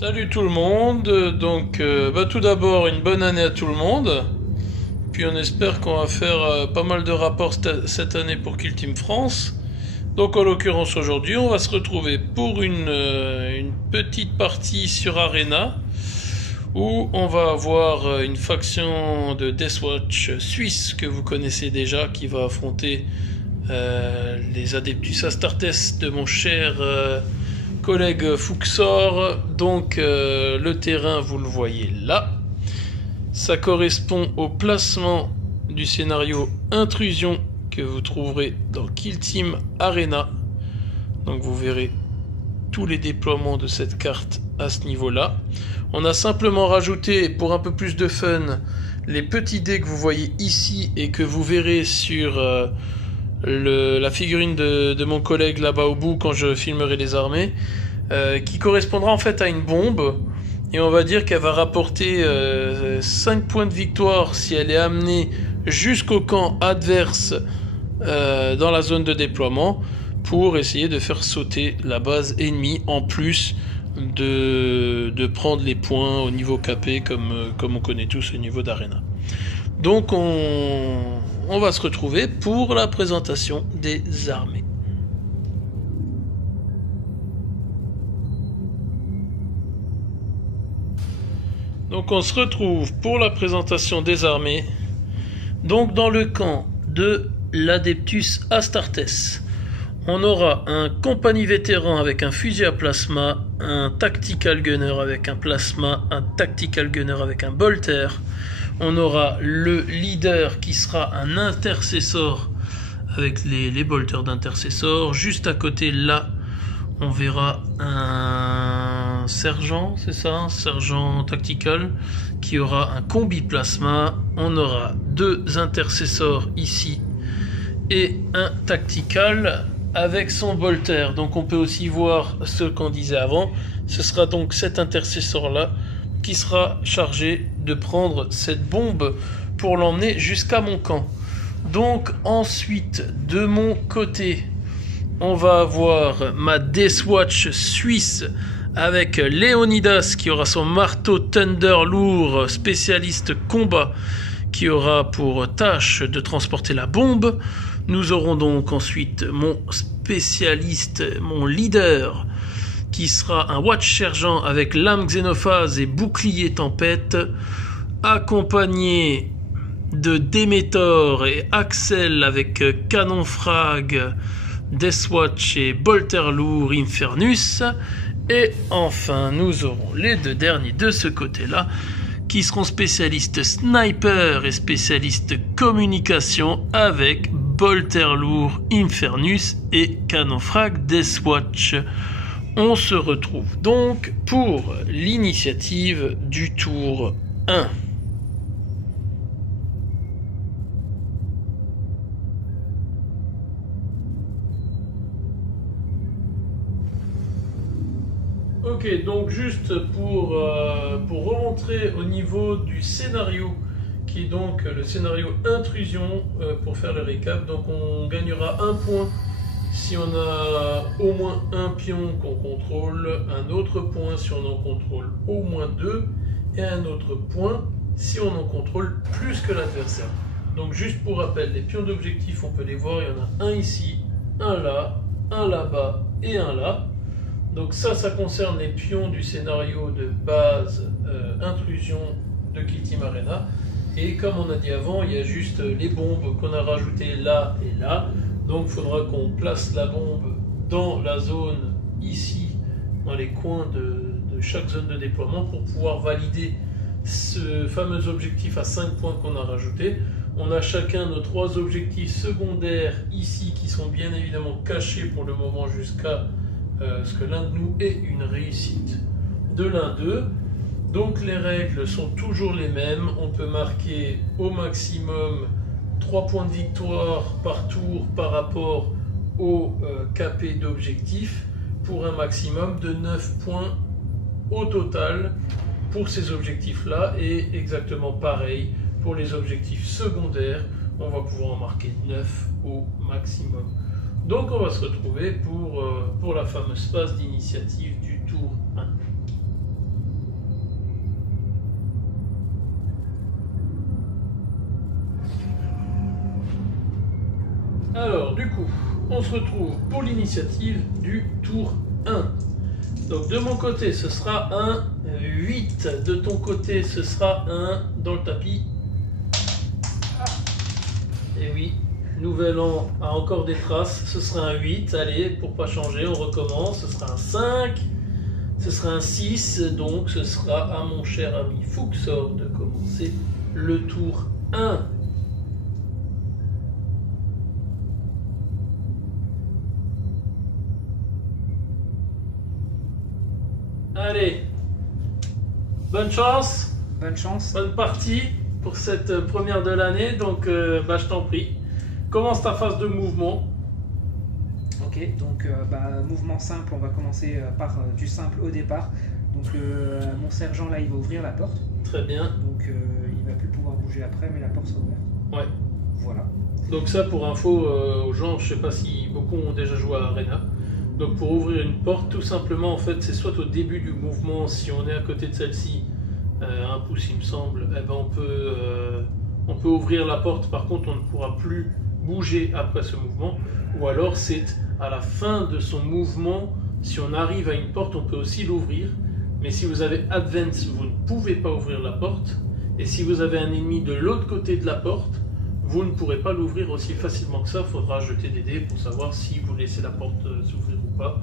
Salut tout le monde, donc tout d'abord une bonne année à tout le monde, puis on espère qu'on va faire pas mal de rapports cette année pour Kill Team France. Donc en l'occurrence aujourd'hui on va se retrouver pour une petite partie sur Arena, où on va avoir une faction de Deathwatch suisse que vous connaissez déjà, qui va affronter les Adeptus Astartes de mon cher collègue Fuxor. Donc le terrain vous le voyez là, ça correspond au placement du scénario Intrusion que vous trouverez dans Kill Team Arena. Donc vous verrez tous les déploiements de cette carte à ce niveau là. On a simplement rajouté, pour un peu plus de fun, les petits dés que vous voyez ici et que vous verrez sur la figurine de mon collègue là-bas au bout quand je filmerai les armées, qui correspondra en fait à une bombe, et on va dire qu'elle va rapporter 5 points de victoire si elle est amenée jusqu'au camp adverse dans la zone de déploiement, pour essayer de faire sauter la base ennemie, en plus de prendre les points au niveau KP comme on connaît tous au niveau d'Arena. Donc on va se retrouver pour la présentation des armées. Donc on se retrouve pour la présentation des armées. Donc dans le camp de l'Adeptus Astartes, on aura un compagnie vétéran avec un fusil à plasma, un tactical gunner avec un plasma, un tactical gunner avec un bolter. On aura le leader qui sera un intercessor avec les bolters d'intercessor. Juste à côté là, on verra un sergent, c'est ça, un sergent tactical qui aura un combi plasma. On aura 2 intercessors ici et un tactical avec son bolter. Donc on peut aussi voir ce qu'on disait avant. Ce sera donc cet intercessor là qui sera chargé de prendre cette bombe pour l'emmener jusqu'à mon camp. Donc ensuite, de mon côté, on va avoir ma Deathwatch suisse avec Léonidas qui aura son marteau Thunder lourd, spécialiste combat, qui aura pour tâche de transporter la bombe. Nous aurons donc ensuite mon spécialiste, mon leader, qui sera un Watch Sergent avec lame xénophase et bouclier tempête, accompagné de Demetor et Axel avec canon frag, Deathwatch et bolter lourd Infernus. Et enfin nous aurons les 2 derniers de ce côté là, qui seront spécialistes sniper et spécialistes communication avec bolter lourd Infernus et canon frag Deathwatch. On se retrouve donc pour l'initiative du tour 1. Ok, donc juste pour remontrer au niveau du scénario, qui est donc le scénario Intrusion, pour faire le récap. Donc on gagnera 1 point si on a au moins un pion qu'on contrôle, un autre point si on en contrôle au moins 2, et un autre point si on en contrôle plus que l'adversaire. Donc juste pour rappel, les pions d'objectif, on peut les voir, il y en a un ici, un là, un là-bas et un là. Donc ça concerne les pions du scénario de base Intrusion de Kill Team Arena. Et comme on a dit avant, il y a juste les bombes qu'on a rajoutées là et là. Donc il faudra qu'on place la bombe dans la zone ici, dans les coins de chaque zone de déploiement, pour pouvoir valider ce fameux objectif à 5 points qu'on a rajouté. On a chacun nos 3 objectifs secondaires ici qui sont bien évidemment cachés pour le moment jusqu'à ce que l'un de nous ait une réussite de l'un d'eux. Donc les règles sont toujours les mêmes. On peut marquer au maximum 3 points de victoire par tour par rapport au KP d'objectif, pour un maximum de 9 points au total pour ces objectifs-là, et exactement pareil pour les objectifs secondaires. On va pouvoir en marquer 9 au maximum. Donc on va se retrouver pour la fameuse phase d'initiative du tour 1. du coup, on se retrouve pour l'initiative du tour 1. Donc de mon côté, ce sera un 8. De ton côté, ce sera un dans le tapis. Et oui, nouvel an a encore des traces. Ce sera un 8. Allez, pour pas changer, on recommence. Ce sera un 5. Ce sera un 6. Donc ce sera à mon cher ami Fuxor de commencer le tour 1. Allez, bonne chance. Bonne chance. Bonne partie pour cette première de l'année. Donc, je t'en prie. Commence ta phase de mouvement. Ok, donc mouvement simple, on va commencer par du simple au départ. Donc mon sergent là, il va ouvrir la porte. Très bien. Donc il va plus pouvoir bouger après, mais la porte sera ouverte. Ouais. Voilà. Donc ça, pour info aux gens, je sais pas si beaucoup ont déjà joué à Arena. Donc pour ouvrir une porte, tout simplement, en fait, c'est soit au début du mouvement, si on est à côté de celle-ci, un pouce il me semble, eh ben on peut ouvrir la porte, par contre on ne pourra plus bouger après ce mouvement, ou alors c'est à la fin de son mouvement, si on arrive à une porte, on peut aussi l'ouvrir, mais si vous avez Advance, vous ne pouvez pas ouvrir la porte, et si vous avez un ennemi de l'autre côté de la porte, vous ne pourrez pas l'ouvrir aussi facilement que ça, il faudra jeter des dés pour savoir si vous laissez la porte s'ouvrir ou pas.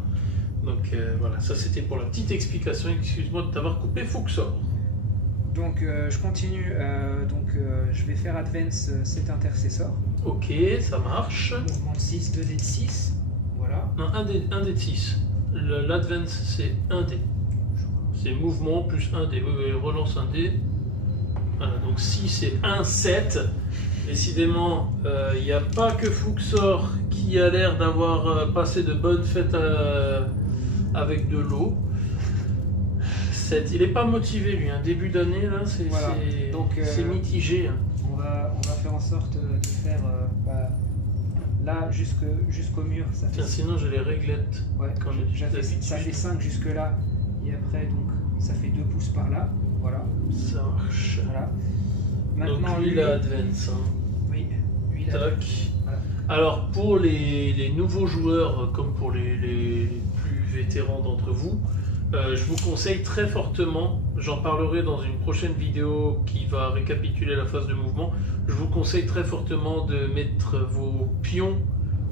Donc voilà, ça c'était pour la petite explication, excuse-moi de t'avoir coupé, Fuxor. Donc je continue, je vais faire Advance cet intercesseur. Ok, ça marche. Mouvement de 6, 2 dés de 6, voilà. Non, un dé de 6. L'Advance c'est un dé. C'est mouvement plus un dé. Oui, relance un dé. Voilà, donc 6 et 1, 7. Décidément, il n'y a pas que Fuxor qui a l'air d'avoir passé de bonnes fêtes avec de l'eau. Il n'est pas motivé lui, hein. Début d'année là, c'est voilà. mitigé. Hein. On va faire en sorte de faire là jusqu'au mur. Ça fait... Sinon j'ai les réglettes. Ouais, ça fait 5 jusque là, et après donc ça fait 2 pouces par là. Voilà. Ça marche. Voilà. Maintenant, donc lui, il a Advance. Hein. Oui, lui, il a Advance. Voilà. Alors, pour les nouveaux joueurs, comme pour les plus vétérans d'entre vous, je vous conseille très fortement, j'en parlerai dans une prochaine vidéo qui va récapituler la phase de mouvement, je vous conseille très fortement de mettre vos pions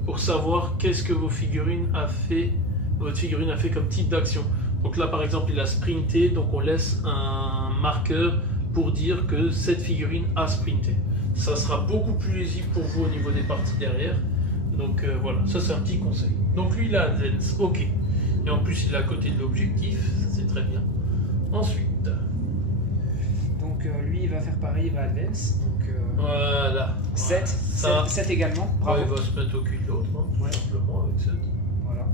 pour savoir qu'est-ce que votre figurine a fait comme type d'action. Donc là, par exemple, il a sprinté, donc on laisse un marqueur pour dire que cette figurine a sprinté. Ça sera beaucoup plus lisible pour vous au niveau des parties derrière. Donc voilà, ça c'est un petit conseil. Donc lui il a Advance, ok. Et en plus il est à côté de l'objectif, ça c'est très bien. Ensuite. Donc lui il va faire pareil, il va Advance. Donc, voilà. 7, ça, 7 également. Bravo. Ouais, il va se mettre au cul de l'autre, hein, tout simplement avec 7. Voilà,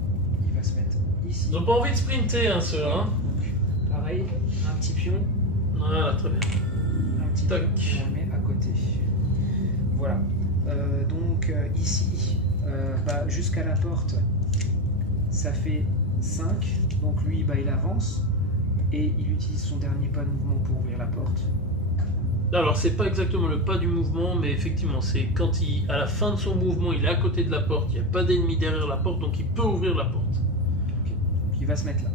il va se mettre ici. Ils n'ont pas envie de sprinter hein, ceux hein. Donc pareil, un petit pion. Voilà, très bien. Un petit pion, on le met à côté. Voilà. Ici, jusqu'à la porte, ça fait 5. Donc lui, il avance et il utilise son dernier pas de mouvement pour ouvrir la porte. Alors c'est pas exactement le pas du mouvement, mais effectivement c'est quand à la fin de son mouvement, il est à côté de la porte, il n'y a pas d'ennemi derrière la porte, donc il peut ouvrir la porte. Okay. Donc il va se mettre là.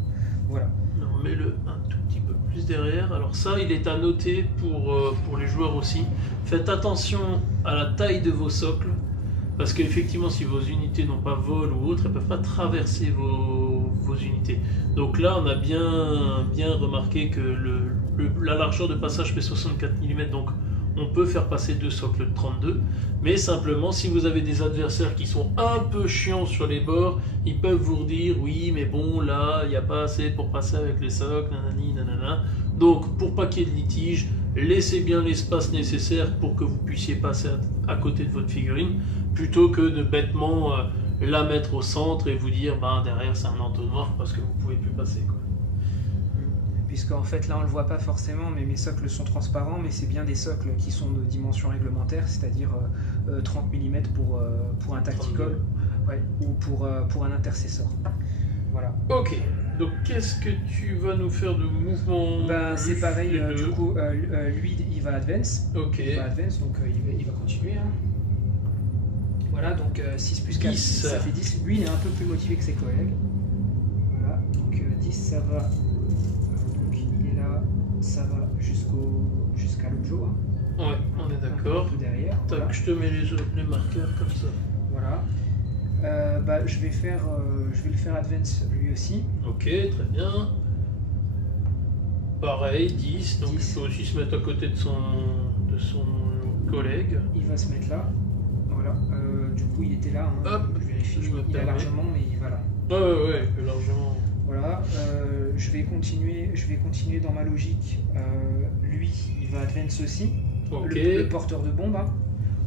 Voilà. On met le un tout petit peu plus derrière. Alors ça, il est à noter pour les joueurs aussi. Faites attention à la taille de vos socles, parce qu'effectivement, si vos unités n'ont pas vol ou autre, elles ne peuvent pas traverser vos unités. Donc là, on a bien remarqué que la largeur de passage fait 64 mm, donc on peut faire passer 2 socles de 32, mais simplement si vous avez des adversaires qui sont un peu chiants sur les bords, ils peuvent vous dire oui mais bon là il n'y a pas assez pour passer avec les socles, nanani, nanana. Donc pour pas qu'il y ait de litige, laissez bien l'espace nécessaire pour que vous puissiez passer à côté de votre figurine, plutôt que de bêtement la mettre au centre et vous dire bah, derrière c'est un entonnoir parce que vous ne pouvez plus passer quoi. Puisqu'en fait là on le voit pas forcément, mais mes socles sont transparents, mais c'est bien des socles qui sont de dimension réglementaire, c'est-à-dire 30 mm pour un tactical, ouais, ou pour un intercesseur. Voilà. Ok, donc qu'est-ce que tu vas nous faire de mouvement? C'est pareil, du coup lui il va advance. Ok. Il va advance, donc il va continuer. Hein. Voilà, donc 6 plus 4, 10. ça fait 10. Lui, il est un peu plus motivé que ses collègues. Voilà, donc 10, ça va. Donc il est là, ça va jusqu'à l'objo. Hein. Ouais, on est d'accord. Derrière. Tac, Voilà. je te mets les marqueurs comme ça. Voilà. Je vais le faire advance lui aussi. Ok, très bien. Pareil, 10, donc 10. il faut aussi se mettre à côté de son collègue. Il va se mettre là. Voilà. Du coup, il était là. Hein. Hop, je vérifie. je me Il a permets. largement, mais il va là. Ouais, largement. Voilà. Je vais continuer dans ma logique. Lui, il va advance aussi. Ok. Le porteur de bombe, hein,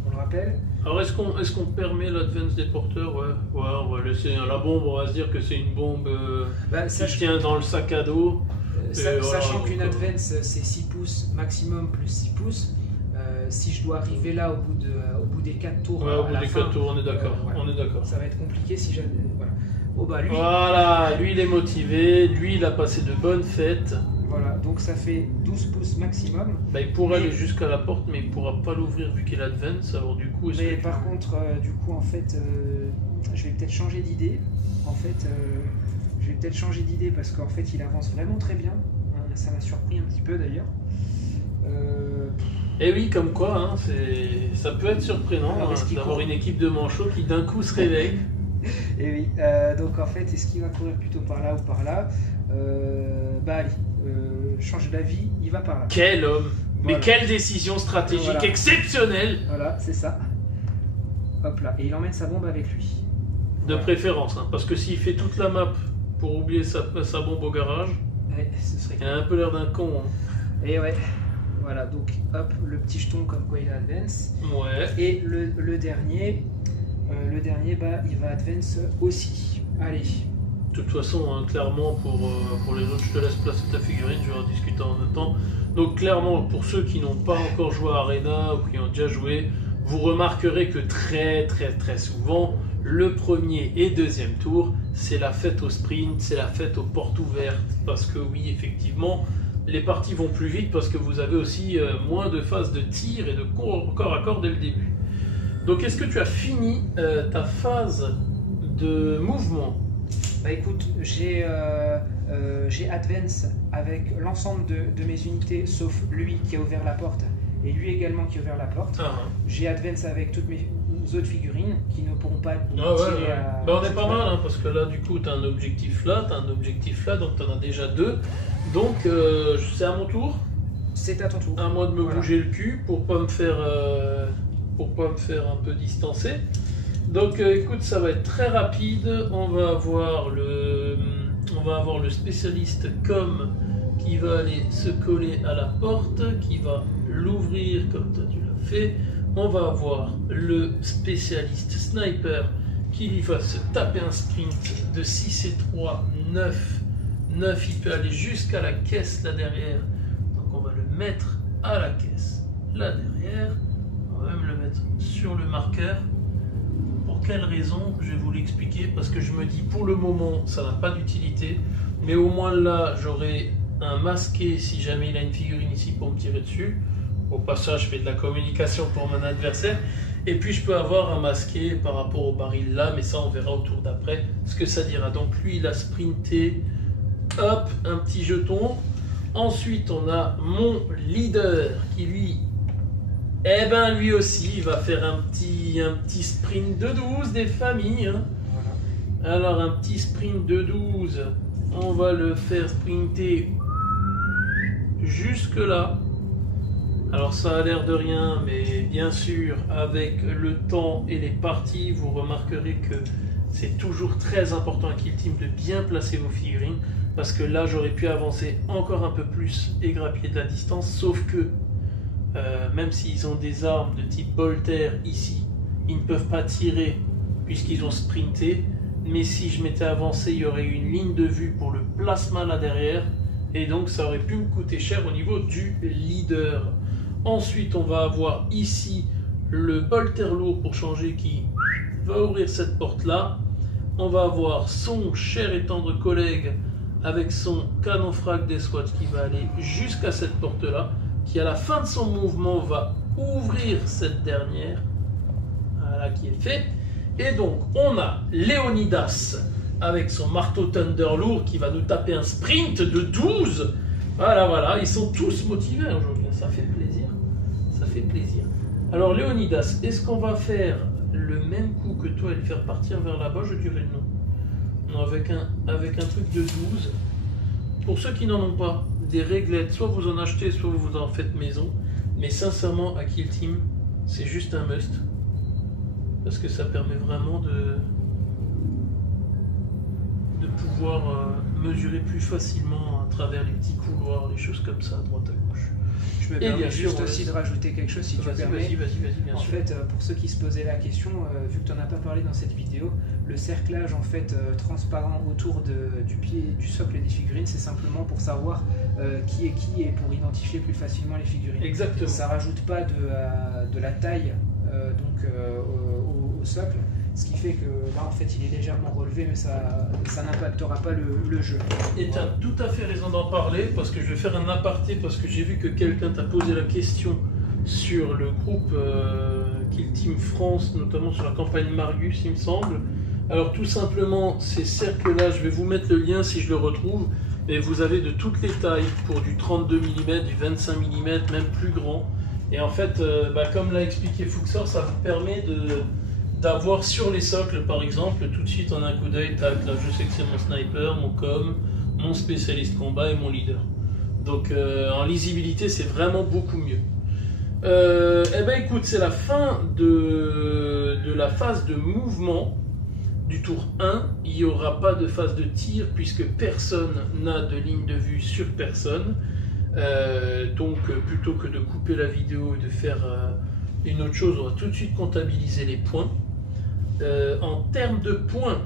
on le rappelle. Alors est-ce qu'on permet l'advance des porteurs? Ouais, on va laisser la bombe, on va se dire que c'est une bombe qui tient dans le sac à dos. Sachant voilà, qu'une donc, advance c'est 6 pouces maximum plus 6 pouces. Si je dois arriver là au bout des 4 tours, Ouais, au à bout la des fin, 4 tours, on est d'accord. voilà. On est d'accord. Ça va être compliqué si jamais. Voilà. Oh bah lui. Voilà, lui il est motivé, lui il a passé de bonnes fêtes. Voilà, donc ça fait 12 pouces maximum. Bah, il pourrait aller jusqu'à la porte, mais il pourra pas l'ouvrir vu qu'il advance. Alors du coup, Mais par contre, du coup, en fait, je vais peut-être changer d'idée. En fait, je vais peut-être changer d'idée parce qu'en fait, il avance vraiment très bien. Hein, ça m'a surpris un petit peu d'ailleurs. Et oui, comme quoi, hein, ça peut être surprenant Alors, est-ce qu'il d'avoir court une équipe de manchots qui d'un coup se réveille. Et oui, donc en fait, est-ce qu'il va courir plutôt par là ou par là? Allez, change d'avis, il va par là. Quel homme! Voilà. Mais quelle décision stratégique Voilà. exceptionnelle! Voilà, c'est ça. Hop là, et il emmène sa bombe avec lui. De Voilà. préférence, hein, parce que s'il fait toute la map pour oublier sa bombe au garage, Ouais, ce serait il a un peu l'air d'un con. Hein. Et ouais, voilà, donc hop, le petit jeton comme quoi il advance. Ouais. Et le dernier, il va advance aussi. Allez. De toute façon, hein, clairement, pour les autres, je te laisse placer ta figurine, je vais en discuter en même temps. Donc clairement, pour ceux qui n'ont pas encore joué à Arena ou qui ont déjà joué, vous remarquerez que très souvent, le premier et deuxième tour, c'est la fête au sprint, c'est la fête aux portes ouvertes. Parce que oui, effectivement, les parties vont plus vite parce que vous avez aussi moins de phases de tir et de corps à corps dès le début. Donc est-ce que tu as fini ta phase de mouvement? Bah écoute, j'ai advance avec l'ensemble de mes unités, sauf lui qui a ouvert la porte, et lui également qui a ouvert la porte. J'ai advance avec toutes mes autres figurines qui ne pourront pas tirer à... Bah, on est pas mal, hein, parce que là du coup tu as un objectif là, donc tu en as déjà 2. Donc c'est à mon tour. C'est à ton tour. À moi de me Voilà. bouger le cul pour pas me faire un peu distancer. Donc écoute, ça va être très rapide. On va avoir le spécialiste com qui va aller se coller à la porte, qui va l'ouvrir comme toi tu l'as fait. On va avoir le spécialiste sniper qui lui va se taper un sprint de 6 et 3, 9. 9, il peut aller jusqu'à la caisse là derrière. Donc on va le mettre à la caisse là derrière. On va même le mettre sur le marqueur. Pour quelle raison? Je vais vous l'expliquer. Parce que je me dis pour le moment ça n'a pas d'utilité. Mais au moins là j'aurai un masqué si jamais il a une figurine ici pour me tirer dessus. Au passage je fais de la communication pour mon adversaire. Et puis je peux avoir un masqué par rapport au baril là. Mais ça on verra au tour d'après ce que ça dira. Donc lui il a sprinté. Hop, un petit jeton. Ensuite, on a mon leader qui lui, lui aussi, il va faire un petit sprint de 12 des familles. Hein. Voilà. Alors, un petit sprint de 12, on va le faire sprinter jusque là. Alors, ça a l'air de rien, mais bien sûr, avec le temps et les parties, vous remarquerez que c'est toujours très important à Kill Team de bien placer vos figurines. Parce que là, j'aurais pu avancer encore un peu plus et grappiller de la distance. Sauf que, même s'ils ont des armes de type bolter ici, ils ne peuvent pas tirer puisqu'ils ont sprinté. Mais si je m'étais avancé, il y aurait eu une ligne de vue pour le plasma là derrière. Et donc, ça aurait pu me coûter cher au niveau du leader. Ensuite, on va avoir ici le bolter lourd pour changer qui va ouvrir cette porte-là. On va avoir son cher et tendre collègue avec son canon frag des SWAT qui va aller jusqu'à cette porte-là, qui à la fin de son mouvement va ouvrir cette dernière. Voilà qui est fait. Et donc, on a Léonidas avec son marteau Thunder lourd qui va nous taper un sprint de 12. Voilà, ils sont tous motivés aujourd'hui. Ça fait plaisir. Ça fait plaisir. Alors, Léonidas, est-ce qu'on va faire le même coup que toi et le faire partir vers là-bas? Je dirais non. Non, avec un truc de 12. Pour ceux qui n'en ont pas, des réglettes, soit vous en achetez, soit vous en faites maison. Mais sincèrement, à Kill Team, c'est juste un must. Parce que ça permet vraiment de pouvoir mesurer plus facilement à travers les petits couloirs, les choses comme ça, à droite à gauche. Je me permets juste aussi de rajouter quelque chose, si tu permets. Vas-y, bien sûr. En fait, pour ceux qui se posaient la question, vu que tu n'en as pas parlé dans cette vidéo, le cerclage en fait transparent autour du pied du socle des figurines, c'est simplement pour savoir qui est qui et pour identifier plus facilement les figurines. Exactement. Ça rajoute pas de la taille au socle, ce qui fait que là en fait il est légèrement relevé, mais ça n'impactera pas le jeu. Et tu as tout à fait raison d'en parler, parce que je vais faire un aparté, parce que j'ai vu que quelqu'un t'a posé la question sur le groupe Kill Team France, notamment sur la campagne Marius, il me semble. Alors tout simplement, ces cercles-là, je vais vous mettre le lien si je le retrouve, et vous avez de toutes les tailles, pour du 32 mm, du 25 mm, même plus grand. Et en fait, comme l'a expliqué Fuxor, ça vous permet d'avoir sur les socles, par exemple, tout de suite en un coup d'œil, tac, là je sais que c'est mon sniper, mon com, mon spécialiste combat et mon leader. Donc en lisibilité, c'est vraiment beaucoup mieux. Écoute, c'est la fin de la phase de mouvement du tour 1. Il n'y aura pas de phase de tir puisque personne n'a de ligne de vue sur personne. Donc plutôt que de couper la vidéo et de faire une autre chose, on va tout de suite comptabiliser les points. En termes de points,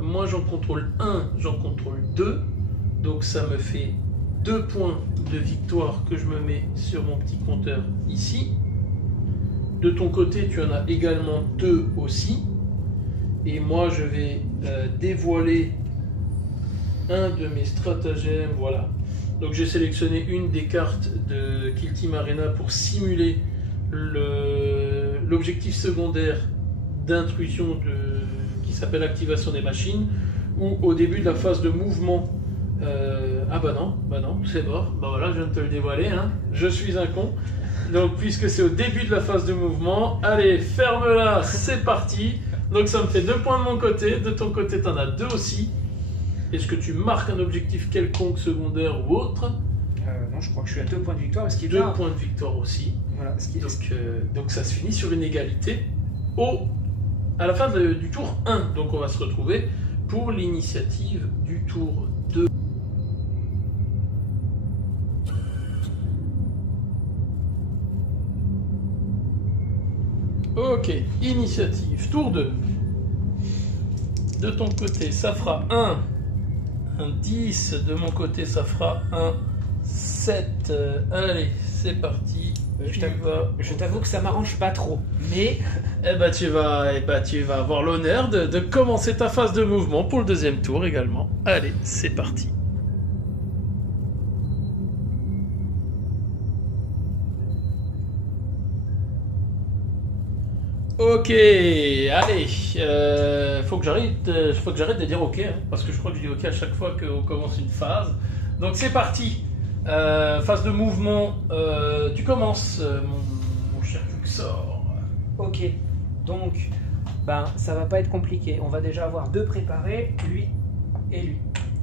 moi j'en contrôle 1, j'en contrôle 2, donc ça me fait 2 points de victoire que je me mets sur mon petit compteur ici. De ton côté, tu en as également 2 aussi, et moi je vais dévoiler un de mes stratagèmes. Voilà, donc j'ai sélectionné une des cartes de Kill Team Arena pour simuler l'objectif secondaire d'intrusion qui s'appelle activation des machines, où au début de la phase de mouvement, bah non, c'est mort, voilà, je viens de te le dévoiler, hein. Je suis un con. Donc puisque c'est au début de la phase de mouvement, allez, ferme-la, c'est parti. Donc ça me fait 2 points de mon côté, de ton côté t'en as 2 aussi. Est-ce que tu marques un objectif quelconque secondaire ou autre? Non, je crois que je suis à 2 points de victoire, parce qu'il 2 points de victoire aussi. Voilà, donc ça se finit sur une égalité à la fin du tour 1. Donc on va se retrouver pour l'initiative du tour 2. Ok, initiative, tour 2. De ton côté, ça fera un 10. De mon côté, ça fera un 7. Allez, c'est parti. Je t'avoue que ça m'arrange pas trop, mais... tu vas avoir l'honneur de commencer ta phase de mouvement pour le 2e tour également. Allez, c'est parti. Ok, allez, faut que j'arrête de dire ok, hein, parce que je crois que je dis ok à chaque fois qu'on commence une phase. Donc c'est parti. Phase de mouvement, tu commences, mon cher Fuxor. Ok, donc ça va pas être compliqué. On va déjà avoir 2 préparés, lui et lui.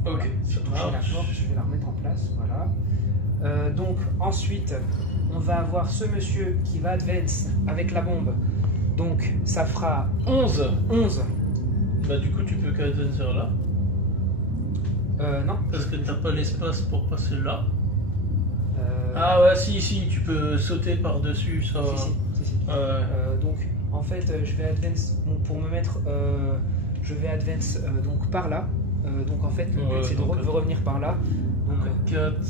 Ok, ça marche. Je vais la remettre en place, voilà. Donc ensuite, on va avoir ce monsieur qui va advance avec la bombe. Donc ça fera 11. Du coup, tu peux qu'advance vers là. Non. Parce que t'as pas l'espace pour passer là. Ah ouais, si, tu peux sauter par-dessus, ça. Si. Donc, en fait, je vais advance, pour me mettre, je vais advance donc par là. Donc en fait, le but c'est de revenir par là. Donc 4,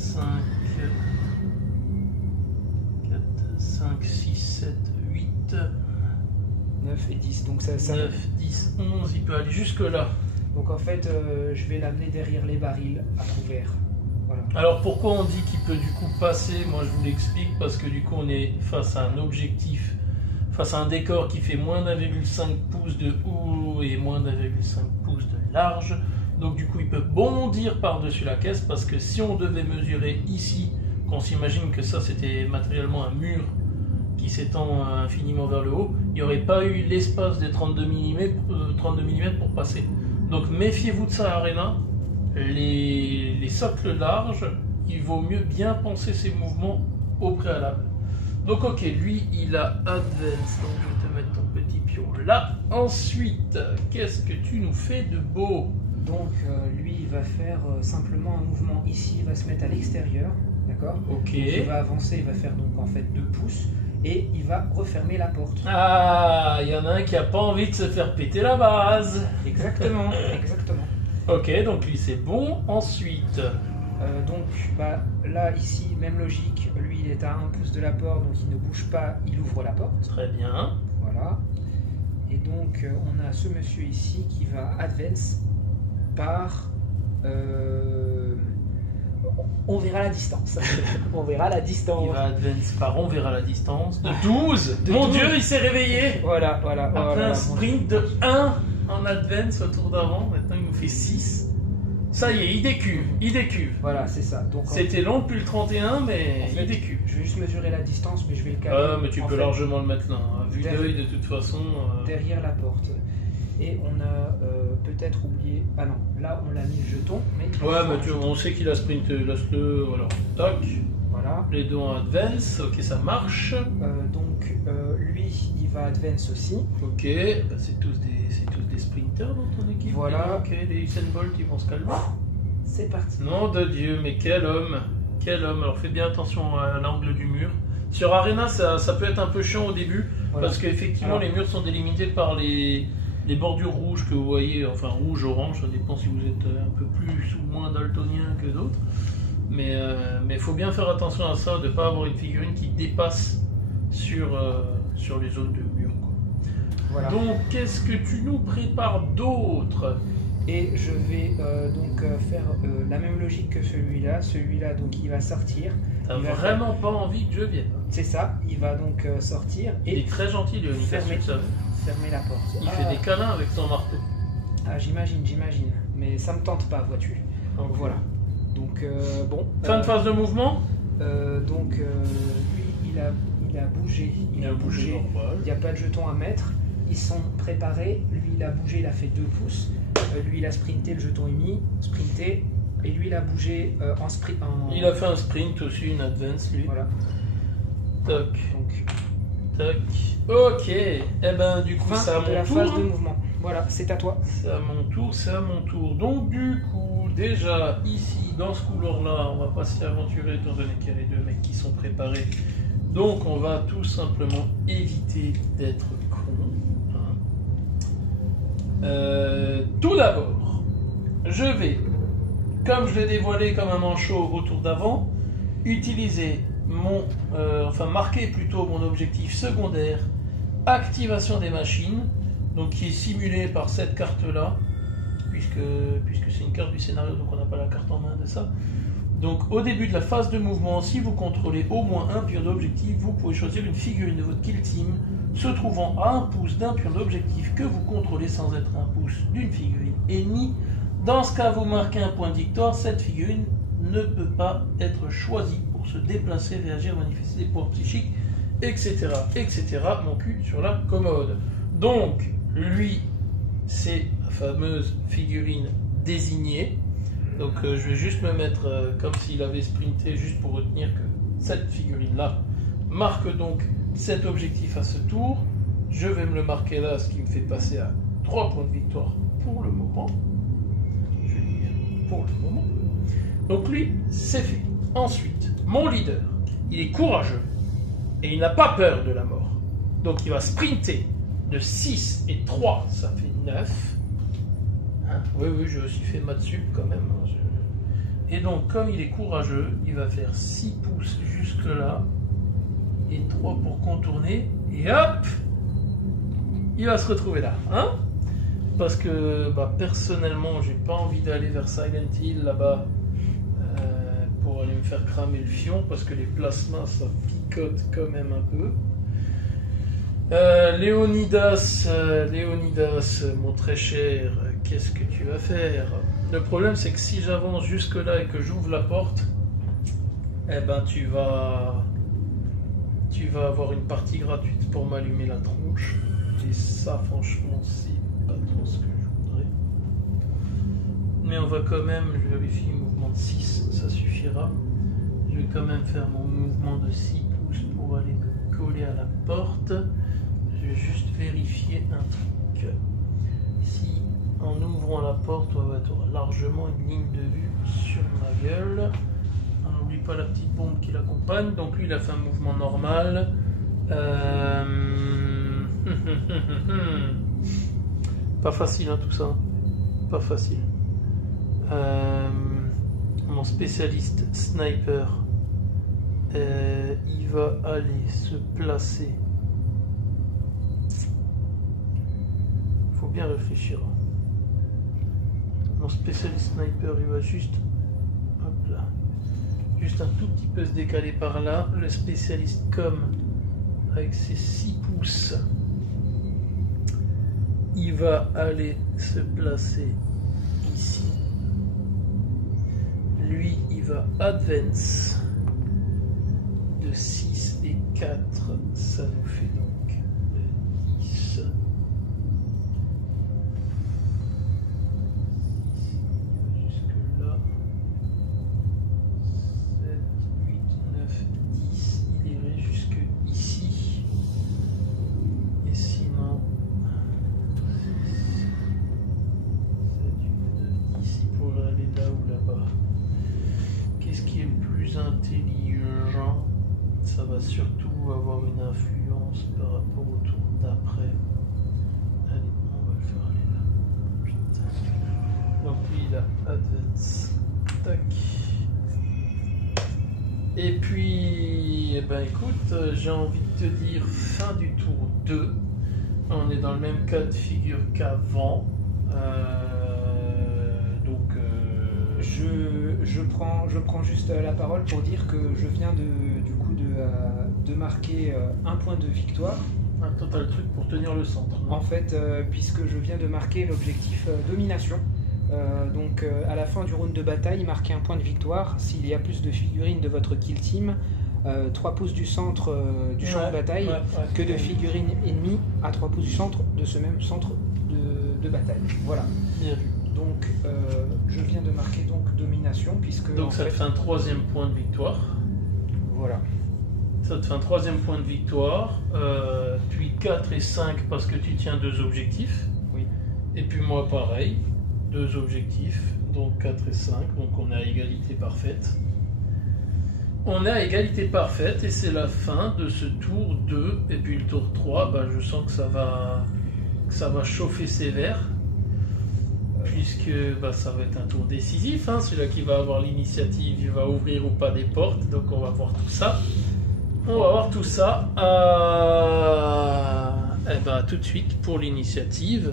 5, 6, 7, 8, 9 et 10. Donc ça 9, 10, 11, il peut aller jusque là. Donc en fait, je vais l'amener derrière les barils à couvert. Voilà. Alors pourquoi on dit qu'il peut du coup passer? Moi je vous l'explique, parce que du coup on est face à un objectif face à un décor qui fait moins d'1,5 pouce de haut et moins d'1,5 pouce de large. Donc du coup il peut bondir par-dessus la caisse, parce que si on devait mesurer ici, qu'on s'imagine que ça c'était matériellement un mur qui s'étend infiniment vers le haut, il n'y aurait pas eu l'espace des 32 mm pour passer. Donc méfiez-vous de ça, Arena. Les socles larges, il vaut mieux bien penser ses mouvements au préalable. Donc ok, lui il a Advance, donc je vais te mettre ton petit pion là. Ensuite, qu'est-ce que tu nous fais de beau? Donc lui il va faire simplement un mouvement ici, il va se mettre à l'extérieur, d'accord? Ok. Donc, il va avancer, il va faire donc en fait 2 pouces et il va refermer la porte. Ah, il y en a un qui a pas envie de se faire péter la base. Exactement, exactement. Ok, donc lui c'est bon. Ensuite, donc bah, là ici, même logique, lui il est à 1 pouce de la porte, donc il ne bouge pas, il ouvre la porte. très bien. Voilà. Et donc on a ce monsieur ici qui va advance par... on verra la distance. On verra la distance. Il va advance par on verra la distance. De 12. De Mon 12. Dieu, il s'est réveillé. Voilà, voilà. Après voilà, un sprint de 1 en advance au tour d'avant, maintenant il nous fait 6. Ça y est, il décuve, il décuve. Voilà, c'est ça. Donc, C'était long depuis le 31, mais en fait, il décuve. je vais juste mesurer la distance, mais je vais le caler. Ah, mais tu en peux fait, largement le mettre là. Hein. Vu derrière- d'œil, de toute façon. derrière la porte. Et on a peut-être oublié... Ah non, là on l'a mis le jeton. Mais Ouais, mais on sait qu'il a sprinté. Laisse-le. Voilà. Tac. Voilà. Les deux en advance. Ok, ça marche. Donc lui, il va advance aussi. Ok. Bah, c'est tous des sprinters dans ton équipe. Voilà. Ok, les Usain Bolt, ils vont se calmer. C'est parti. Nom de Dieu, mais quel homme. Quel homme. Alors fais bien attention à l'angle du mur. Sur Arena, ça peut être un peu chiant au début. Voilà. Parce qu'effectivement, Alors- les murs sont délimités par les bordures rouges que vous voyez, enfin rouge-orange, ça dépend si vous êtes un peu plus ou moins daltonien que d'autres. Mais il faut bien faire attention à ça, de ne pas avoir une figurine qui dépasse sur les zones de mur, quoi. Voilà. Donc, qu'est-ce que tu nous prépares d'autre? Et je vais faire la même logique que celui-là. Celui-là, donc il va sortir. T'as Il va vraiment pas envie que je vienne. C'est ça, il va donc sortir Il et est très gentil, Léonie, fermer, ça. fermer la porte. Il fait des câlins avec son marteau. Ah, j'imagine. Mais ça me tente pas, vois-tu. Donc, Voilà. Donc, bon. Fin de phase de mouvement. Lui, il a bougé. Il a bougé. normal. Il n'y a pas de jeton à mettre. Ils sont préparés. Lui, il a bougé, il a fait 2 pouces. Lui, il a sprinté, le jeton est mis. Sprinté. Et lui, il a bougé en sprint. Il a fait un sprint aussi, une advance, lui. Voilà. Toc, Donc, toc. Ok. Eh ben, du coup, fin c'est à de la mon phase tour. de mouvement. Voilà, c'est à toi. C'est à mon tour, c'est à mon tour. Donc, du coup, déjà, ici, dans ce couloir-là, on va pas s'y aventurer, étant donné qu'il y a les deux mecs qui sont préparés. Donc, on va tout simplement éviter d'être con. Tout d'abord, je vais, comme je l'ai dévoilé comme un manchot au tour d'avant, utiliser marquer plutôt mon objectif secondaire, activation des machines, donc qui est simulé par cette carte-là, puisque c'est une carte du scénario, donc on n'a pas la carte en main de ça. Donc au début de la phase de mouvement, si vous contrôlez au moins un pion d'objectif, vous pouvez choisir une figurine de votre kill team se trouvant à 1 pouce d'un pion d'objectif que vous contrôlez sans être 1 pouce d'une figurine ennemie. Dans ce cas, vous marquez un point de victoire, cette figurine ne peut pas être choisie pour se déplacer, réagir, manifester des points psychiques, etc. etc. Mon cul sur la commode. Donc, lui, c'est la fameuse figurine désignée. Donc je vais juste me mettre comme s'il avait sprinté, juste pour retenir que cette figurine-là marque donc cet objectif à ce tour. Je vais me le marquer là, ce qui me fait passer à 3 points de victoire pour le moment. Je vais dire pour le moment. Donc lui, c'est fait. Ensuite, mon leader, il est courageux et il n'a pas peur de la mort. Donc il va sprinter de 6 et 3, ça fait 9. Hein, oui, j'ai aussi fait maths sup quand même. Hein, Et donc, comme il est courageux, il va faire 6 pouces jusque là et 3 pour contourner. Et hop, il va se retrouver là. Hein, parce que personnellement, j'ai pas envie d'aller vers Silent Hill là-bas pour aller me faire cramer le fion parce que les plasmas ça picote quand même un peu. Léonidas, mon très cher, qu'est-ce que tu vas faire? Le problème, c'est que si j'avance jusque-là et que j'ouvre la porte, eh ben tu vas avoir une partie gratuite pour m'allumer la tronche. Et ça, franchement, c'est pas trop ce que je voudrais. Mais on va quand même, je vérifie le mouvement de 6, ça suffira. Je vais quand même faire mon mouvement de 6 pouces pour aller me coller à la porte. Je vais juste vérifier un truc. Si en ouvrant la porte, tu auras largement une ligne de vue sur ma gueule. On n'oublie pas la petite bombe qui l'accompagne. Donc lui, il a fait un mouvement normal. Pas facile hein, tout ça. Pas facile. Mon spécialiste sniper, il va aller se placer. Faut bien réfléchir. Mon spécialiste sniper, il va juste, hop là, juste un tout petit peu se décaler par là. Le spécialiste com, avec ses 6 pouces, il va aller se placer ici. Lui, il va advance de 6 et 4, ça nous fait donc 10. Jusque là, 7, 8, 9, 10, il irait jusque ici. Et sinon, 7, 8, 9, 10, il pourrait aller là ou là-bas. Qu'est-ce qui est le plus intelligent? Ça va surtout avoir une influence par rapport au tour d'après. Allez, on va le faire aller là. Putain. Donc lui il a advance. Tac. Et puis, eh ben écoute, j'ai envie de te dire fin du tour 2. On est dans le même cas de figure qu'avant. Je prends juste la parole pour dire que je viens de marquer un point de victoire. Un total truc pour tenir le centre. Non? En fait, puisque je viens de marquer l'objectif domination. Donc à la fin du round de bataille, marquez un point de victoire. S'il y a plus de figurines de votre kill team, 3 pouces du centre du champ de bataille que de figurines ennemies à 3 pouces du centre de ce même centre de bataille. Voilà. Bien vu. Donc je viens de marquer donc domination puisque... Donc ça te fait un 3e point de victoire. Voilà. Ça te fait un 3e point de victoire. Puis 4 et 5 parce que tu tiens 2 objectifs. Oui. Et puis moi pareil, 2 objectifs, donc 4 et 5. Donc on est à égalité parfaite. On est à égalité parfaite et c'est la fin de ce tour 2. Et puis le tour 3, bah, je sens que ça va chauffer sévère. Puisque bah, ça va être un tour décisif, hein. Celui-là qui va avoir l'initiative, il va ouvrir ou pas des portes, donc on va voir tout ça. On va voir tout ça eh ben, tout de suite pour l'initiative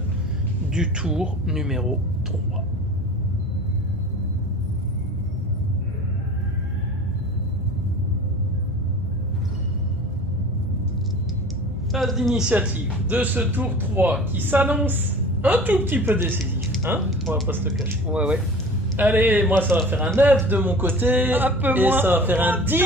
du tour numéro 3. Phase d'initiative de ce tour 3 qui s'annonce un tout petit peu décisif. Hein, on va pas se le cacher. Ouais. Allez, moi ça va faire un 9 de mon côté. Un peu et moins. Ça va faire un 10 du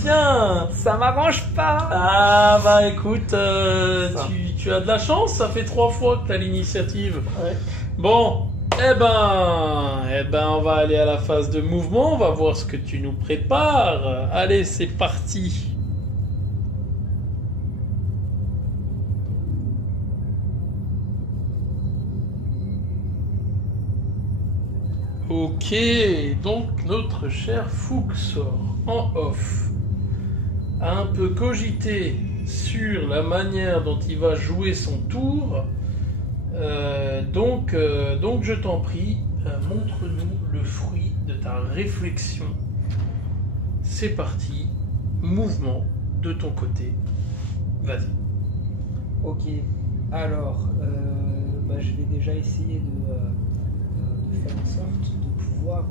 sien. Ça m'arrange pas. Ah bah écoute, tu as de la chance, ça fait 3 fois que tu as l'initiative. Ouais. Bon, eh ben on va aller à la phase de mouvement, on va voir ce que tu nous prépares. Allez, c'est parti. Ok, donc notre cher Fuchs en off a un peu cogité sur la manière dont il va jouer son tour. Donc je t'en prie, montre-nous le fruit de ta réflexion. C'est parti, mouvement de ton côté. Vas-y. Ok, alors je vais déjà essayer de faire en sorte de pouvoir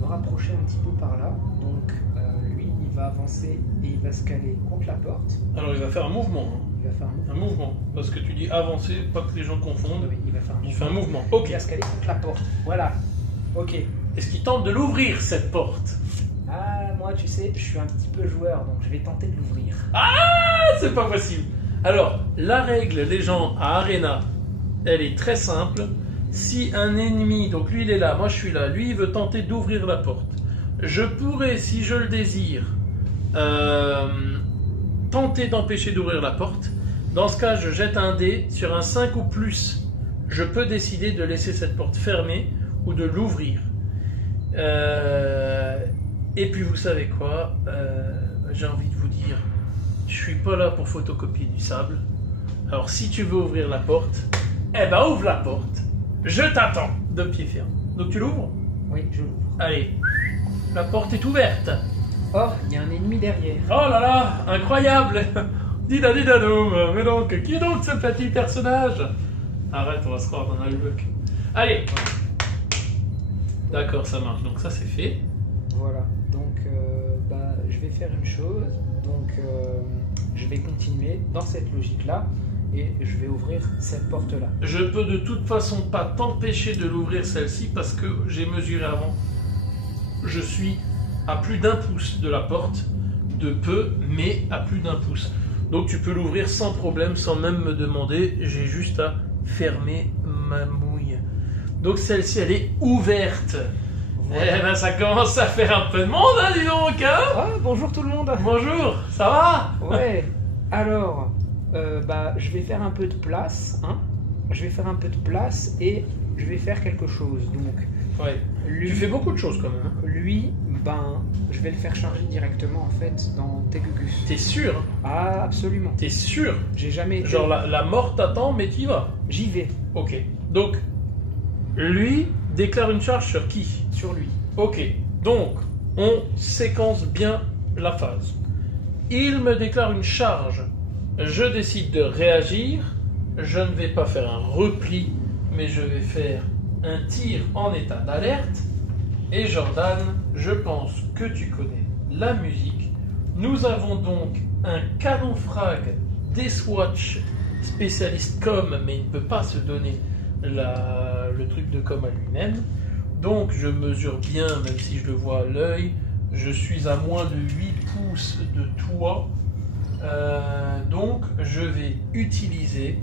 me rapprocher un petit peu par là. Donc lui, il il va avancer et il va se caler contre la porte. Alors il va faire un mouvement. Hein. Il va faire un mouvement. Parce que tu dis avancer, pas que les gens confondent. Oui, il va faire un mouvement. Il fait un mouvement. Ok. Il va se caler contre la porte. Voilà. Ok. Est-ce qu'il tente de l'ouvrir cette porte? Ah, moi, tu sais, je suis un petit peu joueur, donc je vais tenter de l'ouvrir. Ah, c'est pas possible. Alors, la règle, les gens, à Arena, elle est très simple. Si un ennemi, donc lui il est là, moi je suis là, lui il veut tenter d'ouvrir la porte. Je pourrais, si je le désire, tenter d'empêcher d'ouvrir la porte. Dans ce cas, je jette un dé sur un 5 ou plus. Je peux décider de laisser cette porte fermée ou de l'ouvrir. Et puis vous savez quoi, j'ai envie de vous dire, je suis pas là pour photocopier du sable. Alors si tu veux ouvrir la porte, eh ben ouvre la porte. Je t'attends de pied ferme. Donc tu l'ouvres? Oui, je l'ouvre. Allez, la porte est ouverte. Oh, il y a un ennemi derrière. Oh là là, incroyable. Didadidanoum. Mais donc, qui est donc ce petit personnage? Arrête, on va se croire dans un bug. Allez. D'accord, ça marche. Donc ça c'est fait. Voilà. Donc, je vais faire une chose. Donc, je vais continuer dans cette logique-là. Et je vais ouvrir cette porte-là. Je peux de toute façon pas t'empêcher de l'ouvrir celle-ci parce que j'ai mesuré avant. Je suis à plus d'1 pouce de la porte, de peu, mais à plus d'1 pouce. Donc tu peux l'ouvrir sans problème, sans même me demander. J'ai juste à fermer ma mouille. Donc celle-ci, elle est ouverte. Voilà. Eh ben ça commence à faire un peu de monde, hein, dis donc, hein. Ah, bonjour tout le monde. Bonjour, ça va? Ouais. Alors... je vais faire un peu de place, hein. Je vais faire un peu de place et je vais faire quelque chose. Donc, ouais. Tu fais beaucoup de choses quand même. Hein. Lui, je vais le faire charger directement en fait dans Tegugus. T'es sûr? Ah, absolument. T'es sûr? J'ai jamais été... Genre la mort t'attend, mais t'y vas. J'y vais. Ok. Donc, lui déclare une charge sur qui? Sur lui. Ok. Donc, on séquence bien la phase. Il me déclare une charge. Je décide de réagir, je ne vais pas faire un repli, mais je vais faire un tir en état d'alerte. Et Jordan, je pense que tu connais la musique. Nous avons donc un canon frag Deathwatch spécialiste com, mais il ne peut pas se donner le truc de com à lui-même. Donc je mesure bien, même si je le vois à l'œil, je suis à moins de 8 pouces de toi. Donc je vais utiliser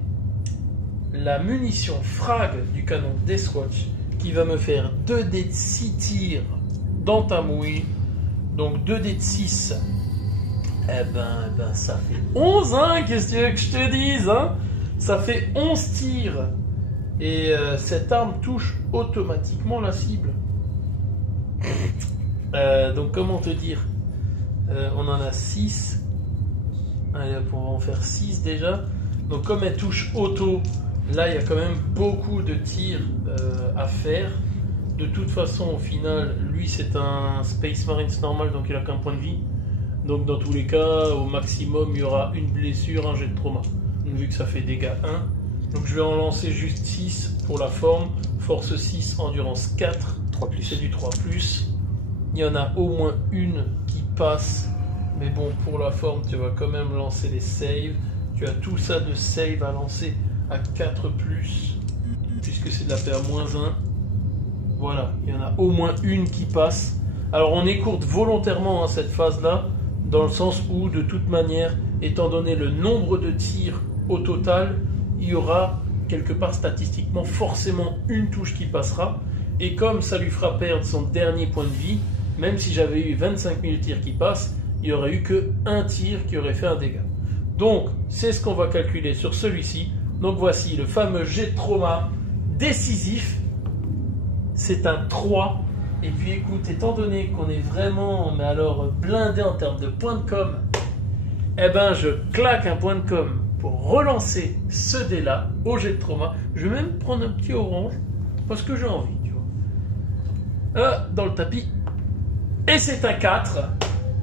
la munition frag du canon Deathwatch qui va me faire 2 dés de 6 tirs dans ta mouille. Donc 2 dés de 6. Eh ben ça fait 11, hein. Qu'est-ce que tu veux que je te dise, hein? Ça fait 11 tirs. Et cette arme touche automatiquement la cible. Donc comment te dire, on en a 6. Allez, on va en faire 6 déjà. Donc comme elle touche auto, là il y a quand même beaucoup de tirs à faire. De toute façon, au final, lui c'est un Space Marines normal, donc il a qu'un point de vie. Donc dans tous les cas, au maximum, il y aura une blessure, un jet de trauma. Donc, vu que ça fait dégâts 1. Donc je vais en lancer juste 6 pour la forme. Force 6, endurance 4. 3+. C'est du 3+. Il y en a au moins une qui passe. Mais bon, pour la forme, tu vas quand même lancer les saves. Tu as tout ça de save à lancer à 4+, puisque c'est de la PA-1. Voilà, il y en a au moins une qui passe. Alors on écourte volontairement cette phase-là, dans le sens où, de toute manière, étant donné le nombre de tirs au total, il y aura quelque part statistiquement forcément une touche qui passera. Et comme ça lui fera perdre son dernier point de vie, même si j'avais eu 25 000 tirs qui passent, il n'y aurait eu que un tir qui aurait fait un dégât. Donc, c'est ce qu'on va calculer sur celui-ci. Donc voici le fameux jet de trauma décisif. C'est un 3. Et puis écoute, étant donné qu'on est vraiment, mais alors, blindé en termes de points de com, eh ben je claque un point de com pour relancer ce dé-là au jet de trauma. Je vais même prendre un petit orange, parce que j'ai envie, tu vois. Dans le tapis. Et c'est un 4.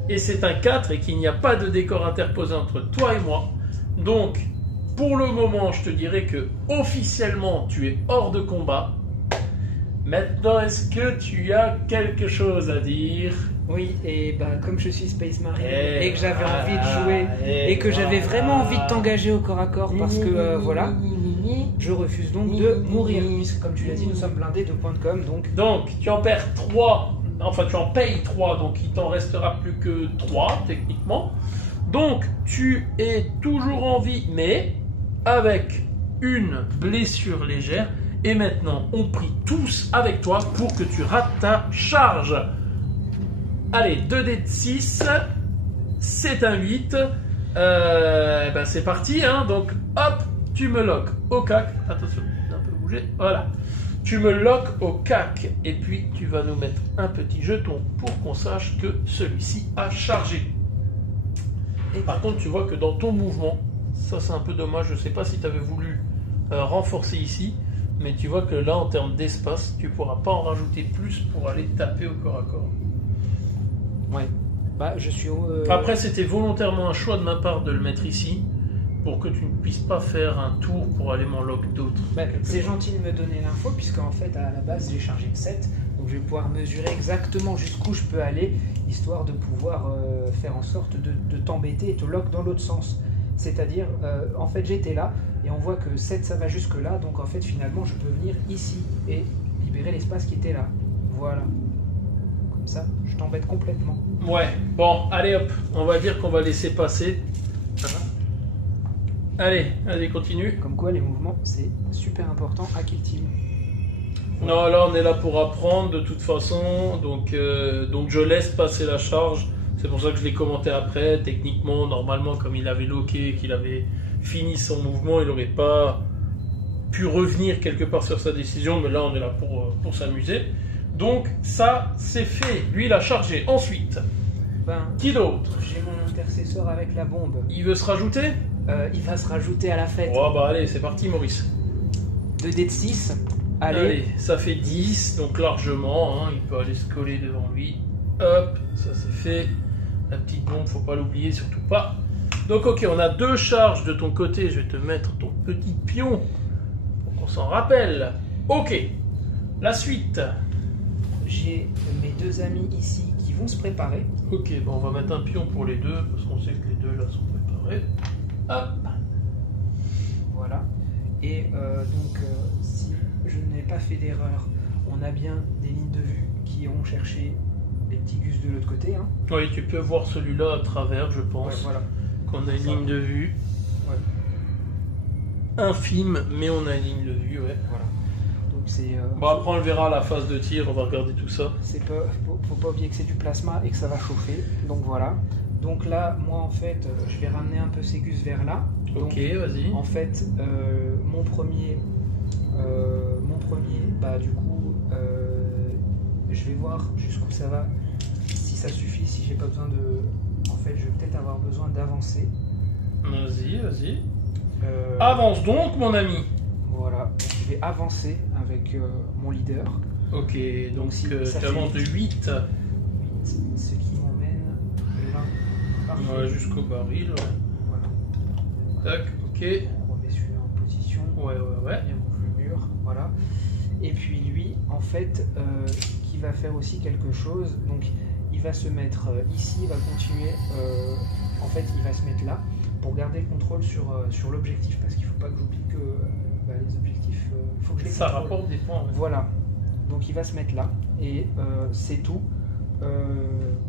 Et c'est un 4 et qu'il n'y a pas de décor interposé entre toi et moi. Donc, pour le moment, je te dirais que officiellement, tu es hors de combat. Maintenant, est-ce que tu as quelque chose à dire? Oui, et bah, comme je suis Space Marine Et et que j'avais voilà, envie de jouer et que j'avais vraiment envie de t'engager au corps à corps parce que voilà, je refuse donc de mourir. Puisque comme tu l'as dit, nous sommes blindés de points de com, donc Donc, tu en perds 3, enfin tu en payes 3, donc il t'en restera plus que 3 techniquement. Donc, tu es toujours en vie, mais avec une blessure légère. Et maintenant, on prie tous avec toi pour que tu rates ta charge. Allez, 2 dés de 6, c'est un 8. Ben c'est parti, hein. Donc, hop, tu me loques au cac. Attention, un peu bougé. Voilà. Tu me loques au cac. Et puis, tu vas nous mettre un petit jeton pour qu'on sache que celui-ci a chargé. Par contre, tu vois que dans ton mouvement, ça c'est un peu dommage. Je ne sais pas si tu avais voulu renforcer ici. Mais tu vois que là, en termes d'espace, tu ne pourras pas en rajouter plus pour aller taper au corps à corps. ouais. Bah, je suis. Après, c'était volontairement un choix de ma part de le mettre ici, pour que tu ne puisses pas faire un tour pour aller m'en lock d'autres. Bah, c'est gentil de me donner l'info, puisqu'en fait, à la base, j'ai chargé de 7. Donc, je vais pouvoir mesurer exactement jusqu'où je peux aller, histoire de pouvoir faire en sorte de t'embêter et te lock dans l'autre sens. C'est-à-dire, en fait, j'étais là, et on voit que 7, ça va jusque-là. Donc, en fait, finalement, je peux venir ici et libérer l'espace qui était là. Voilà. Comme ça, je t'embête complètement. Ouais, bon, allez hop, on va dire qu'on va laisser passer. Allez, continue. Comme quoi, les mouvements, c'est super important à Kill Team. Non, là, on est là pour apprendre de toute façon, donc je laisse passer la charge. C'est pour ça que je l'ai commenté après. Techniquement, normalement, comme il avait locké, qu'il avait fini son mouvement, il n'aurait pas pu revenir quelque part sur sa décision. Mais là, on est là pour s'amuser. Donc, ça, c'est fait. Lui, il a chargé. Ensuite, qui d'autre? J'ai mon intercesseur avec la bombe. Il veut se rajouter? Il va se rajouter à la fête. Oh, bah allez, c'est parti, Maurice. 2 dés de 6. Allez, ça fait 10, donc largement. Hein, il peut aller se coller devant lui. Hop, ça c'est fait. La petite bombe, faut pas l'oublier, surtout pas. Donc ok, on a 2 charges de ton côté. Je vais te mettre ton petit pion pour qu'on s'en rappelle. Ok, la suite. J'ai mes 2 amis ici qui vont se préparer. Ok, bon, on va mettre un pion pour les 2 parce qu'on sait que les 2 là sont préparés. Hop. Voilà. Et si je n'ai pas fait d'erreur, on a bien des lignes de vue qui iront chercher les petits gus de l'autre côté. Hein. Oui, tu peux voir celui-là à travers, je pense. Ouais, voilà. Qu'on a une ligne de vue. Ouais. Infime, mais on a une ligne de vue, ouais. Voilà. Donc c'est. Bon, après on le verra à la phase de tir, on va regarder tout ça. Faut pas oublier que c'est du plasma et que ça va chauffer. Donc voilà. Donc là, moi en fait, je vais ramener un peu ces gus vers là. Donc, ok, vas-y. En fait, mon premier, bah du coup, je vais voir jusqu'où ça va, si ça suffit, si j'ai pas besoin de. En fait, je vais peut-être avoir besoin d'avancer. Vas-y, vas-y. Avance donc, mon ami. Voilà, je vais avancer avec mon leader. Ok, donc si, tu avances de 8. 8, ce qui m'emmène là. Ouais, jusqu'au baril. Ouais. Voilà. Tac, ok. On remet celui-là en position. Ouais. Il ouvre le mur, voilà. Et puis lui, en fait, qui va faire aussi quelque chose. Donc, il va se mettre ici, il va continuer. En fait, il va se mettre là pour garder le contrôle sur l'objectif, parce qu'il ne faut pas que j'oublie que les objectifs, il faut que je les ça contrôle. rapporte des points. Ouais. Voilà. Donc, il va se mettre là et c'est tout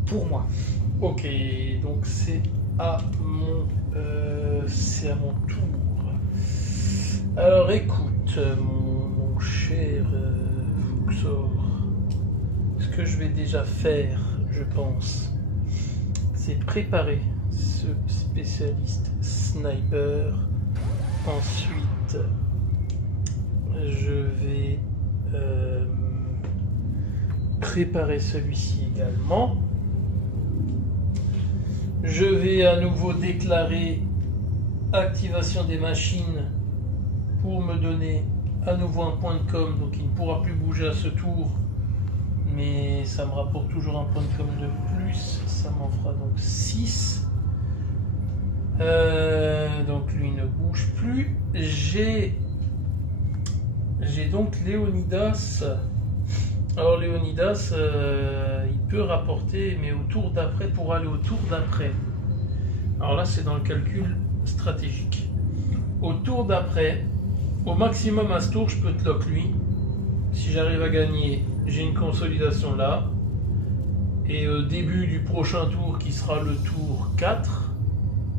pour moi. Ok, donc c'est à mon tour. Alors écoute, mon cher Fuxor, ce que je vais déjà faire, je pense, c'est préparer ce spécialiste sniper. Ensuite, je vais préparer celui-ci également. Je vais à nouveau déclarer activation des machines pour me donner à nouveau un point de com, donc il ne pourra plus bouger à ce tour, mais ça me rapporte toujours un point de com de plus, ça m'en fera donc 6. Donc lui ne bouge plus. J'ai donc Léonidas Alors Léonidas, il peut rapporter, mais au tour d'après, pour aller au tour d'après. Alors là, c'est dans le calcul stratégique. Au tour d'après, au maximum à ce tour, je peux te lock lui. Si j'arrive à gagner, j'ai une consolidation là. Et au début du prochain tour, qui sera le tour 4,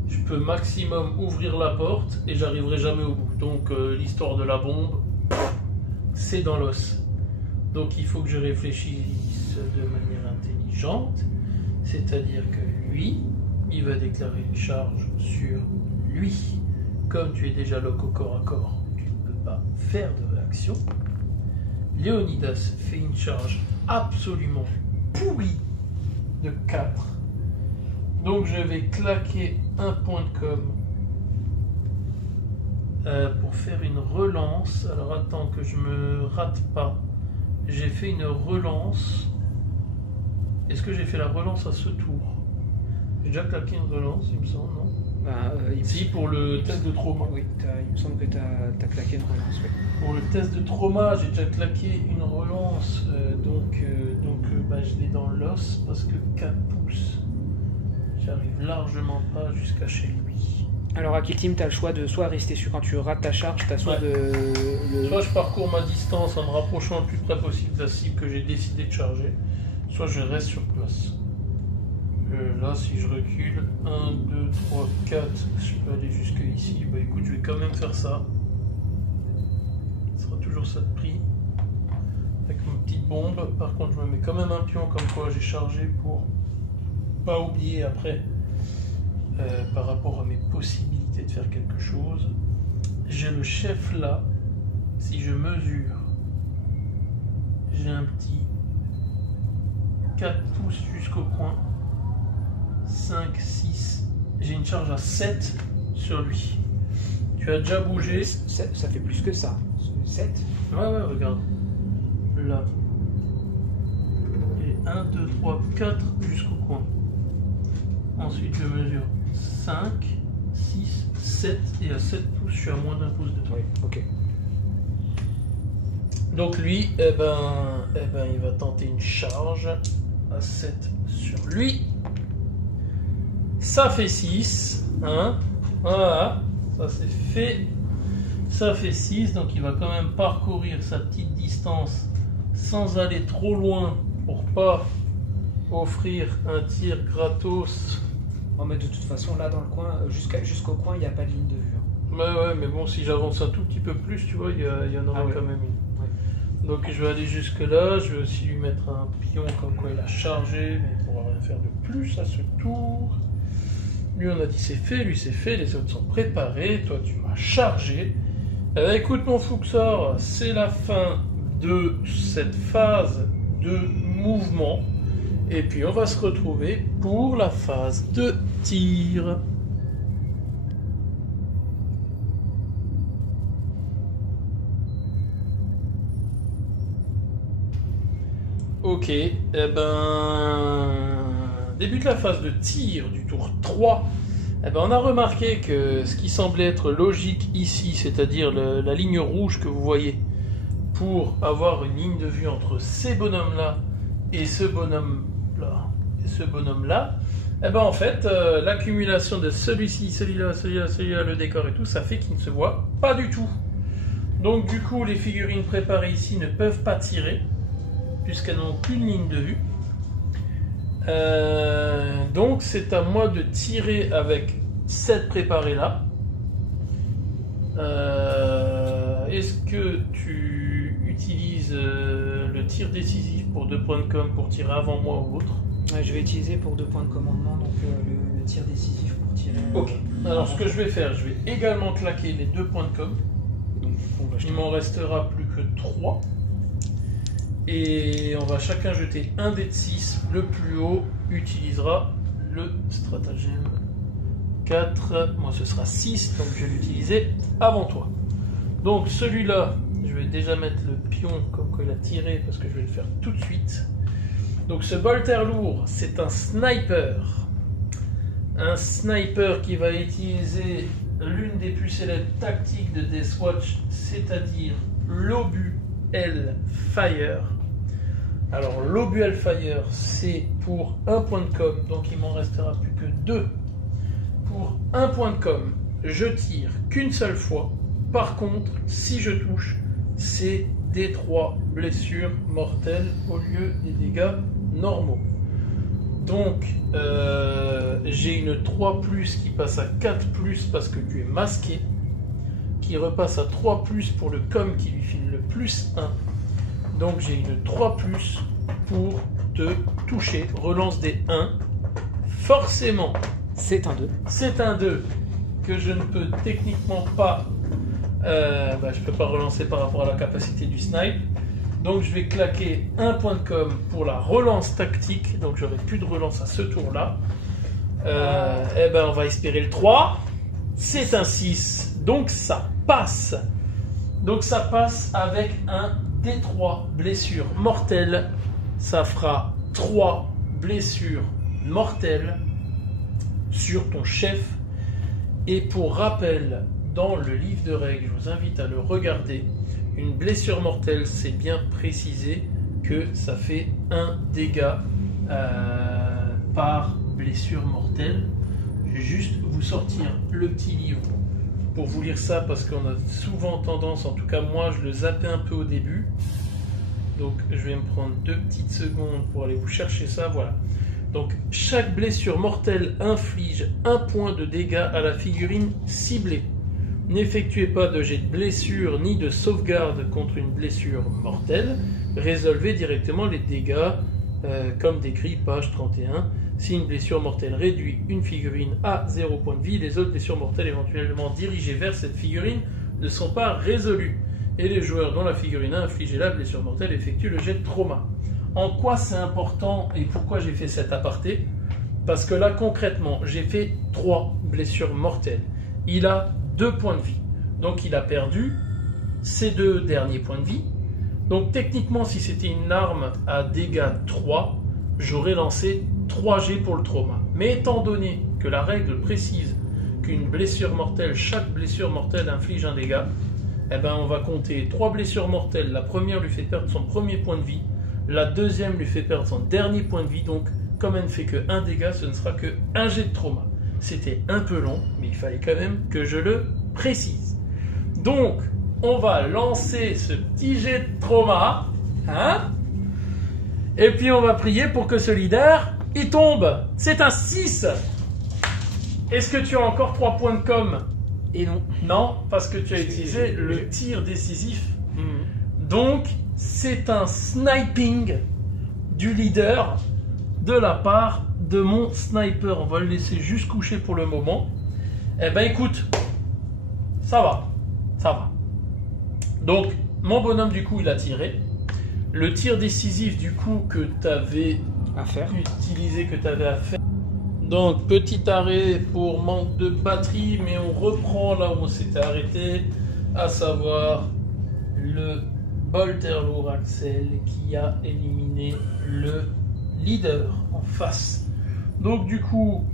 je peux maximum ouvrir la porte et j'arriverai jamais au bout. Donc l'histoire de la bombe, c'est dans l'os. Donc il faut que je réfléchisse de manière intelligente. C'est-à-dire que lui, il va déclarer une charge sur lui. Comme tu es déjà lock au corps à corps, tu ne peux pas faire de réaction. Léonidas fait une charge absolument pourrie de 4. Donc je vais claquer un point de com pour faire une relance. Alors attends que je me rate pas. J'ai fait une relance. Est-ce que j'ai fait la relance à ce tour? J'ai déjà claqué une relance, il me semble, non? Si, pour le test de trauma. Oui, il me semble que tu as claqué une relance. Oui. Pour le test de trauma, j'ai déjà claqué une relance, donc je l'ai dans l'os parce que 4 pouces, j'arrive largement pas jusqu'à chez lui. Alors à Kill Team, tu as le choix de soit rester sur quand tu rates ta charge, tu as soit Soit je parcours ma distance en me rapprochant le plus près possible de la cible que j'ai décidé de charger, soit je reste sur place. Là, si je recule, 1, 2, 3, 4, je peux aller jusque ici. Bah écoute, je vais quand même faire ça. Ce sera toujours ça de prix. Avec ma petite bombe. Par contre, je me mets quand même un pion comme quoi j'ai chargé pour pas oublier après par rapport à mes possibilités de faire quelque chose. J'ai le chef là. Si je mesure, j'ai un petit 4 pouces jusqu'au coin. 5, 6, j'ai une charge à 7 sur lui. Tu as déjà bougé. Ça fait plus que ça. 7. Ouais, regarde. Là. Et 1, 2, 3, 4 jusqu'au coin. Ensuite, je mesure 5, 6, 7. Et à 7 pouces, je suis à moins d'un pouce de toi. Oui, ok. Donc lui, il va tenter une charge à 7 sur lui. Ça fait 6, hein, voilà, ça c'est fait, ça fait 6, donc il va quand même parcourir sa petite distance sans aller trop loin pour pas offrir un tir gratos. Non mais de toute façon là dans le coin, jusqu'au coin il n'y a pas de ligne de vue. Ouais, mais bon, si j'avance un tout petit peu plus, tu vois, il y en aura quand même une. Ouais. Donc je vais aller jusque là, je vais aussi lui mettre un pion comme quoi il a chargé, mais il ne pourra rien faire de plus à ce tour. Lui on a dit c'est fait, lui c'est fait, les autres sont préparés, toi tu m'as chargé. Écoute mon Fuxor, c'est la fin de cette phase de mouvement. Et puis on va se retrouver pour la phase de tir. Ok, débute la phase de tir du tour 3. On a remarqué que ce qui semblait être logique ici, c'est-à-dire la ligne rouge que vous voyez, pour avoir une ligne de vue entre ces bonhommes-là et ce bonhomme-là et ce bonhomme-là, en fait, l'accumulation de celui-ci, celui-là, le décor et tout, ça fait qu'ils ne se voient pas du tout. Donc du coup, les figurines préparées ici ne peuvent pas tirer, puisqu'elles n'ont qu'une ligne de vue. Donc c'est à moi de tirer avec cette préparée là. Est-ce que tu utilises le tir décisif pour 2 points de com pour tirer avant moi ou autre? Je vais utiliser pour 2 points de commandement donc le tir décisif pour tirer. Ok. Alors ce que je vais faire, je vais également claquer les 2 points de com. Donc, il m'en restera plus que 3. Et on va chacun jeter un dé de 6. Le plus haut utilisera le stratagème 4. Moi ce sera 6, donc je vais l'utiliser avant toi. Donc celui-là, je vais déjà mettre le pion comme qu'il a tiré parce que je vais le faire tout de suite. Donc ce bolter lourd, c'est un sniper. Un sniper qui va utiliser l'une des plus célèbres tactiques de Deathwatch, c'est-à-dire l'obus Hellfire. Alors l'obus Hellfire, c'est pour 1 point de com, donc il m'en restera plus que 2. Pour 1 point de com, je tire qu'une seule fois. Par contre, si je touche, c'est des 3 blessures mortelles au lieu des dégâts normaux. Donc, j'ai une 3+, qui passe à 4+, parce que tu es masqué, qui repasse à 3+, pour le com qui lui file le +1. Donc j'ai une 3+, pour te toucher. Relance des 1. Forcément, c'est un 2. C'est un 2 que je ne peux techniquement pas... je peux pas relancer par rapport à la capacité du snipe. Donc je vais claquer 1 point de com pour la relance tactique. Donc j'aurai plus de relance à ce tour-là. On va espérer le 3. C'est un 6. Donc ça passe. Donc ça passe avec un D3 blessures mortelles. Ça fera 3 blessures mortelles sur ton chef. Et pour rappel, dans le livre de règles, je vous invite à le regarder. Une blessure mortelle, c'est bien précisé que ça fait 1 dégât par blessure mortelle. Je vais juste vous sortir le petit livre pour vous lire ça, parce qu'on a souvent tendance, en tout cas moi je le zappais un peu au début. Donc je vais me prendre 2 petites secondes pour aller vous chercher ça, voilà. Donc chaque blessure mortelle inflige 1 point de dégâts à la figurine ciblée. N'effectuez pas de jet de blessure ni de sauvegarde contre une blessure mortelle. Résolvez directement les dégâts comme décrit page 31. Si une blessure mortelle réduit une figurine à 0 point de vie, les autres blessures mortelles éventuellement dirigées vers cette figurine ne sont pas résolues. Et les joueurs dont la figurine a infligé la blessure mortelle effectuent le jet de trauma. En quoi c'est important et pourquoi j'ai fait cet aparté? Parce que là concrètement, j'ai fait 3 blessures mortelles. Il a 2 points de vie. Donc il a perdu ses 2 derniers points de vie. Donc techniquement, si c'était une arme à dégâts 3, j'aurais lancé 3 G pour le trauma. Mais étant donné que la règle précise qu'une blessure mortelle, chaque blessure mortelle inflige un dégât, on va compter 3 blessures mortelles. La première lui fait perdre son premier point de vie. La deuxième lui fait perdre son dernier point de vie. Donc comme elle ne fait que 1 dégât, ce ne sera que 1 G de trauma. C'était un peu long, mais il fallait quand même que je le précise. Donc, on va lancer ce petit jet de trauma. Et puis, on va prier pour que ce leader, il tombe. C'est un 6. Est-ce que tu as encore 3 points de com? Et non. Non, parce que tu as utilisé le tir décisif. Donc, c'est un sniping du leader de la part de mon sniper. On va le laisser juste coucher pour le moment. Écoute, ça va. Donc, mon bonhomme, du coup, il a tiré. Le tir décisif, du coup, que tu avais utilisé, que tu avais à faire. Donc, petit arrêt pour manque de batterie, mais on reprend là où on s'était arrêté, à savoir le bolter lourd Axel qui a éliminé le leader en face. Donc du coup,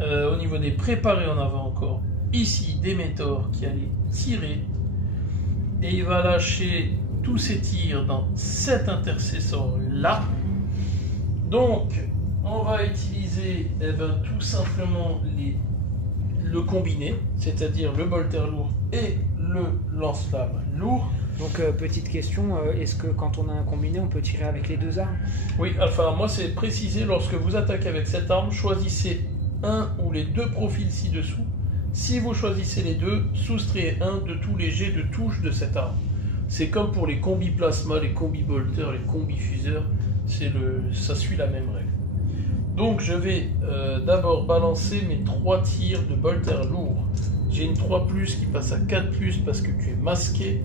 au niveau des préparés, on avait encore ici Démétor qui allait tirer. Et il va lâcher tous ses tirs dans cet intercesseur là. Donc, on va utiliser tout simplement le combiné, c'est-à-dire le bolter lourd et le lance-flamme lourd. Donc, petite question, est-ce que quand on a un combiné, on peut tirer avec les 2 armes? Oui, enfin, moi c'est précisé, lorsque vous attaquez avec cette arme, choisissez un ou les 2 profils ci-dessous. Si vous choisissez les 2, soustrayez un de tous les jets de touche de cette arme. C'est comme pour les combis plasma, les combis bolter, les combis fuseurs, ça suit la même règle. Donc je vais d'abord balancer mes 3 tirs de bolter lourd. J'ai une 3+, qui passe à 4+, parce que tu es masqué.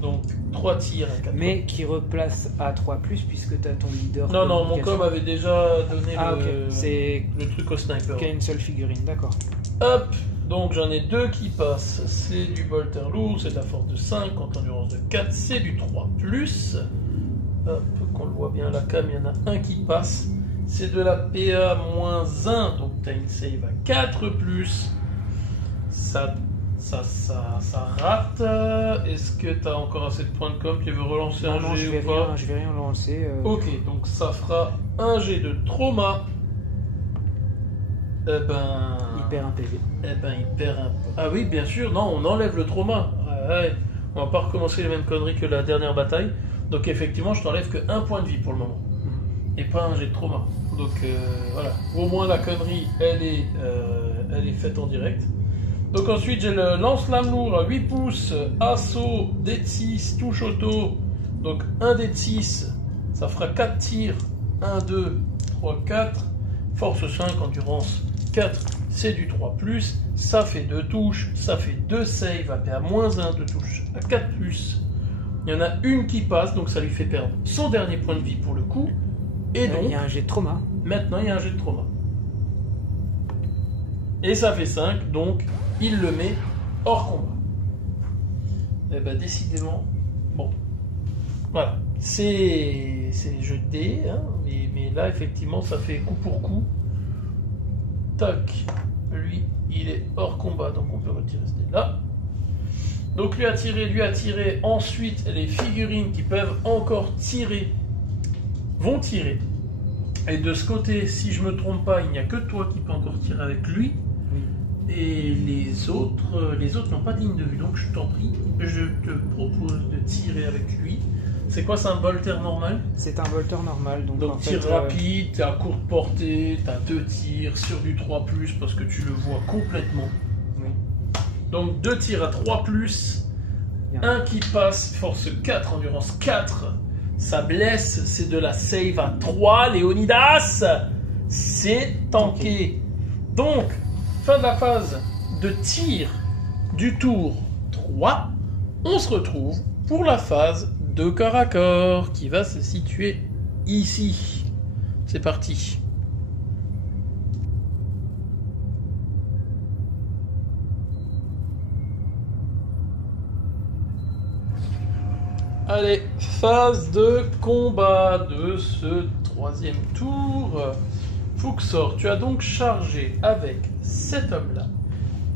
Donc 3 tirs à 4. Mais qui replace à 3+, puisque tu as ton leader. Non, mon com avait déjà donné c'est le truc au sniper. Qu'il y a une seule figurine, d'accord. Hop, donc j'en ai 2 qui passent. C'est du bolter lourd, c'est de la force de 5, contre endurance de 4, c'est du 3+. Hop, qu'on le voit bien à la cam, il y en a un qui passe. C'est de la PA-1, donc tu as une save à 4+. Ça Ça rate. Est-ce que tu as encore assez de points de com? Tu veux relancer un Non, G je ou pas? vais rien lancer. Ok, donc ça fera un G de trauma. Eh ben... Il perd un PV. Eh ben, il perd un... Ah oui, bien sûr, non, on enlève le trauma. Ouais, on va pas recommencer les mêmes conneries que la dernière bataille. Donc effectivement, je t'enlève que un point de vie pour le moment. Et pas un jet de trauma. Donc voilà, au moins la connerie, elle est faite en direct. Donc ensuite, j'ai le lance-flamme lourd à 8 pouces, assaut, dé de 6, touche auto. Donc 1 dé de 6, ça fera 4 tirs. 1, 2, 3, 4. Force 5, endurance 4, c'est du 3+. Ça fait 2 touches, ça fait 2 saves à -1 de touche à 4+. Il y en a une qui passe, donc ça lui fait perdre son dernier point de vie pour le coup. Et donc, il y a un jet de trauma. maintenant, il y a un jet de trauma. Et ça fait 5, donc il le met hors combat. Et ben décidément, bon, voilà, c'est jeu de dés, hein, mais là effectivement ça fait coup pour coup. Tac, lui il est hors combat, donc on peut retirer ce dé là. Donc lui a tiré, ensuite les figurines qui peuvent encore tirer vont tirer. Et de ce côté, si je me trompe pas, il n'y a que toi qui peux encore tirer avec lui. Oui. Et les autres n'ont pas de ligne de vue. Donc je t'en prie, je te propose de tirer avec lui. C'est quoi, c'est un bolter normal? C'est un bolter normal. Donc en tir fait, rapide, t'es à courte portée, t'as 2 tirs sur du 3+, parce que tu le vois complètement. Oui. Donc 2 tirs à 3+, Bien. un qui passe, force 4, endurance 4. Ça blesse, c'est de la save à 3, Léonidas. C'est tanké. Donc, fin de la phase de tir du tour 3. On se retrouve pour la phase de corps à corps qui va se situer ici. C'est parti. Allez, phase de combat de ce 3e tour. Fuxor, tu as donc chargé avec cet homme-là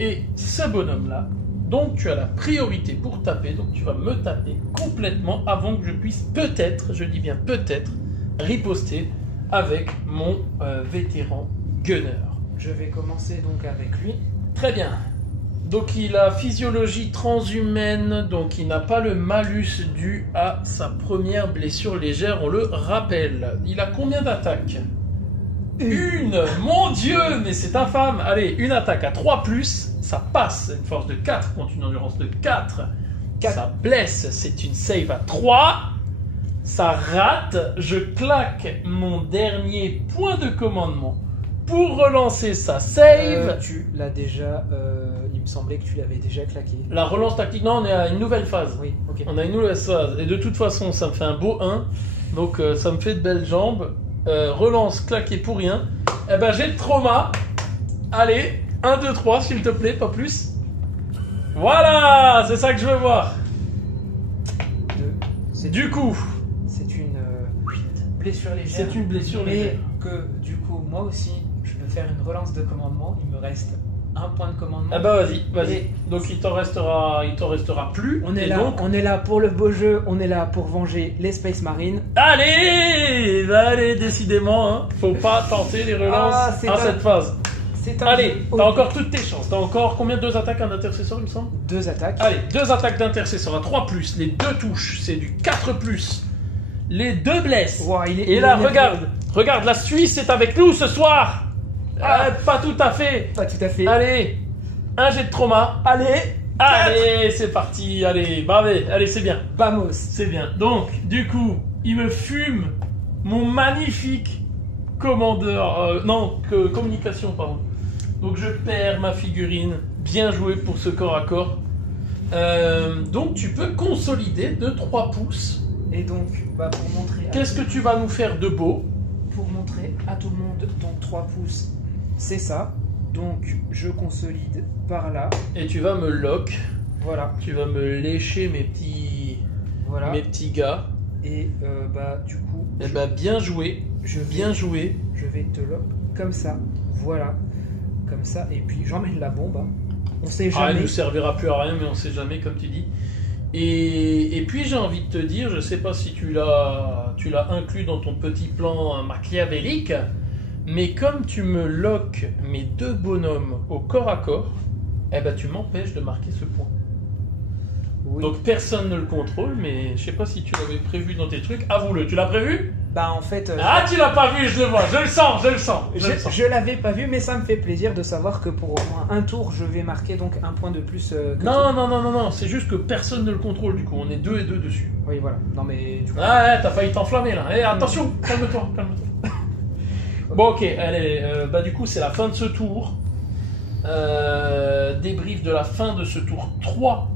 et ce bonhomme-là. Donc tu as la priorité pour taper, donc tu vas me taper complètement avant que je puisse peut-être, je dis bien peut-être, riposter avec mon vétéran gunner. Je vais commencer donc avec lui. Très bien. Donc il a physiologie transhumaine, donc il n'a pas le malus dû à sa première blessure légère, on le rappelle. Il a combien d'attaques? Une. Mon Dieu, mais c'est infâme. Allez, une attaque à 3+, ça passe. Une force de 4 contre une endurance de 4. Ça blesse, c'est une save à 3. Ça rate, je claque mon dernier point de commandement pour relancer sa save. Tu l'as déjà... il me semblait que tu l'avais déjà claqué. La relance tactique, non, on est à une nouvelle phase. Oui, ok. On a une nouvelle phase. Et de toute façon, ça me fait un beau 1. Donc ça me fait de belles jambes. Relance claquée pour rien. Eh ben j'ai le trauma. Allez, 1, 2, 3, s'il te plaît, pas plus. Voilà, c'est ça que je veux voir. Du coup, c'est une blessure légère. c'est une blessure légère. Mais que du coup, moi aussi, je peux faire une relance de commandement. Il me reste un point de commandement. Ah bah vas-y. Et Donc il t'en restera plus. On est Et là, donc... on est là pour le beau jeu. On est là pour venger les Space Marines. Allez, décidément, hein. Faut pas tenter les relances à cette phase. Allez, t'as encore toutes tes chances. T'as encore combien? 2 attaques, un intercesseur, il me semble? 2 attaques. Allez, 2 attaques d'intercesseur à 3+, les 2 touches, c'est du 4+. Les 2 blesses. Wow, Et là, regarde, la Suisse est avec nous ce soir. Pas tout à fait. Pas tout à fait. Allez, un jet de trauma. Allez, c'est parti. Allez, bavé. Allez, c'est bien. Vamos. C'est bien. Donc, du coup, il me fume mon magnifique commandeur... communication, pardon. Donc, je perds ma figurine. Bien joué pour ce corps à corps. Donc, tu peux consolider de 3 pouces. Et donc, pour montrer... Qu'est-ce que tu vas nous faire de beau? Pour montrer à tout le monde, donc 3 pouces, c'est ça. Donc, je consolide par là. Et tu vas me lock. Voilà. Tu vas me lécher mes petits gars. Et du coup... bien joué. Bien joué. Je vais te lock comme ça. Voilà. Comme ça. Et puis, j'emmène la bombe. Hein. On sait Ah, elle jamais. ne servira plus à rien, mais on sait jamais, comme tu dis. Et puis j'ai envie de te dire, je sais pas si tu l'as inclus dans ton petit plan machiavélique, mais comme tu me loques mes 2 bonhommes au corps à corps, eh ben tu m'empêches de marquer ce point. Oui. Donc personne ne le contrôle, mais je sais pas si tu l'avais prévu dans tes trucs. Avoue-le, tu l'as prévu? Bah en fait, Ah, tu l'as pas vu, je le vois, je le sens, je le sens. je l'avais pas vu, mais ça me fait plaisir de savoir que pour au moins un tour, je vais marquer donc un point de plus. Que Non, c'est juste que personne ne le contrôle du coup, on est 2 et 2 dessus. Oui, voilà. Non mais du coup. Ah ouais, t'as failli t'enflammer là. Eh, attention, calme-toi, calme-toi. Bon, ok, allez, bah du coup, c'est la fin de ce tour. Débrief de la fin de ce tour 3.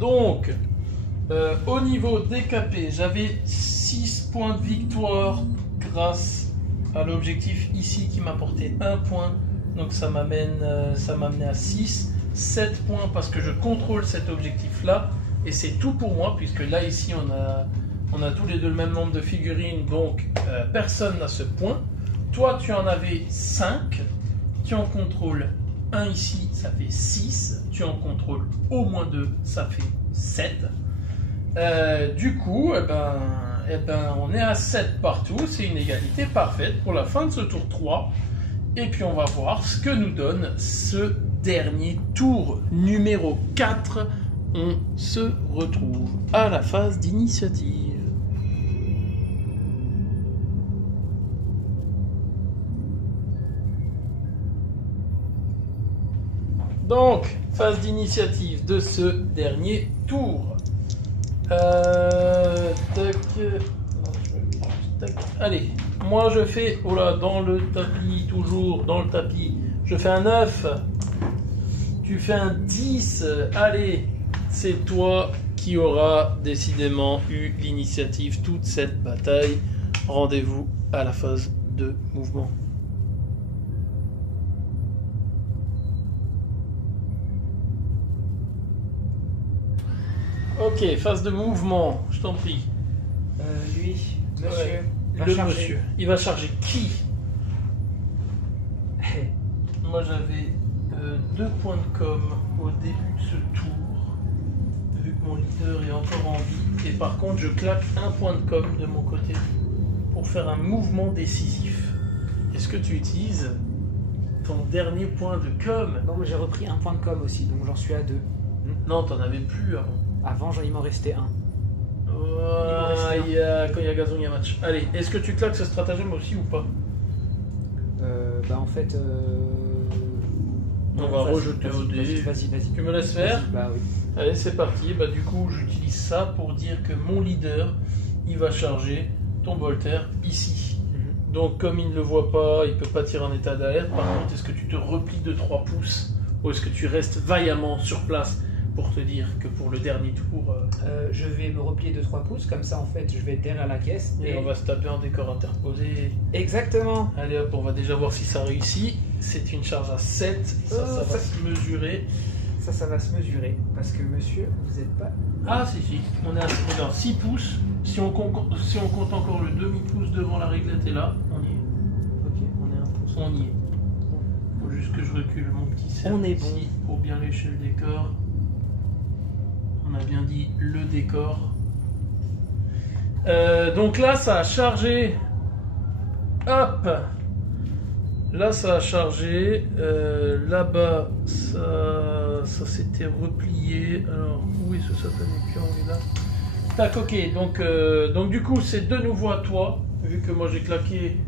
Donc, au niveau décapé, j'avais 6 points de victoire grâce à l'objectif ici qui m'apportait 1 point. Donc ça m'amenait à 6. 7 points parce que je contrôle cet objectif-là. Et c'est tout pour moi, puisque là, ici, on a tous les deux le même nombre de figurines. Donc, personne n'a ce point. Toi, tu en avais 5. Tu en contrôles 1 ici, ça fait 6. Tu en contrôles au moins 2, ça fait 7. Du coup, on est à 7 partout. C'est une égalité parfaite pour la fin de ce tour 3. Et puis on va voir ce que nous donne ce dernier tour numéro 4. On se retrouve à la phase d'initiative. Donc, phase d'initiative de ce dernier tour. Allez, moi je fais, oh là, dans le tapis, toujours dans le tapis, je fais un 9, tu fais un 10, allez, c'est toi qui auras décidément eu l'initiative toute cette bataille. Rendez-vous à la phase de mouvement. Ok, phase de mouvement, je t'en prie. Lui, monsieur, Ouais, va le charger. monsieur. Il va charger qui? Moi j'avais 2 points de com au début de ce tour, vu que mon leader est encore en vie. Et par contre, je claque 1 point de com de mon côté pour faire un mouvement décisif. Est-ce que tu utilises ton dernier point de com? Non, mais j'ai repris un point de com aussi, donc j'en suis à 2. Non, t'en avais plus avant. Avant, il m'en restait un. Quand il y a gazon, il y a match. Allez, est-ce que tu claques ce stratagème aussi ou pas? Bah en fait... On non, va vas-y, rejeter au dé. Vas-y. Tu me laisses faire? Vas-y, bah oui. Allez, c'est parti. Bah, du coup, j'utilise ça pour dire que mon leader, il va charger ton Voltaire ici. Donc, comme il ne le voit pas, il ne peut pas tirer en état d'alerte. Par contre, est-ce que tu te replies de 3 pouces ou est-ce que tu restes vaillamment sur place pour te dire que pour le dernier tour, Je vais me replier de 3 pouces, comme ça en fait je vais être derrière la caisse. et on va se taper en décor interposé. Exactement. Allez hop, on va déjà voir si ça réussit. C'est une charge à 7. Ça va se mesurer. Ça va se mesurer. Parce que monsieur, vous n'êtes pas... Ah si, on est à 6 pouces. Si on compte encore le demi-pouce devant la réglette et là, on y est. Ok, on est 1 pouce, on y est. Faut juste que je recule mon petit cercle On est ici pour bien lécher le décor. On a bien dit le décor. Donc là, ça a chargé. Hop! Là, ça a chargé. Là-bas, ça s'était replié. Alors, où est ce satané pion? Il est là. Tac, ok. Donc du coup, c'est de nouveau à toi. Vu que moi, j'ai claqué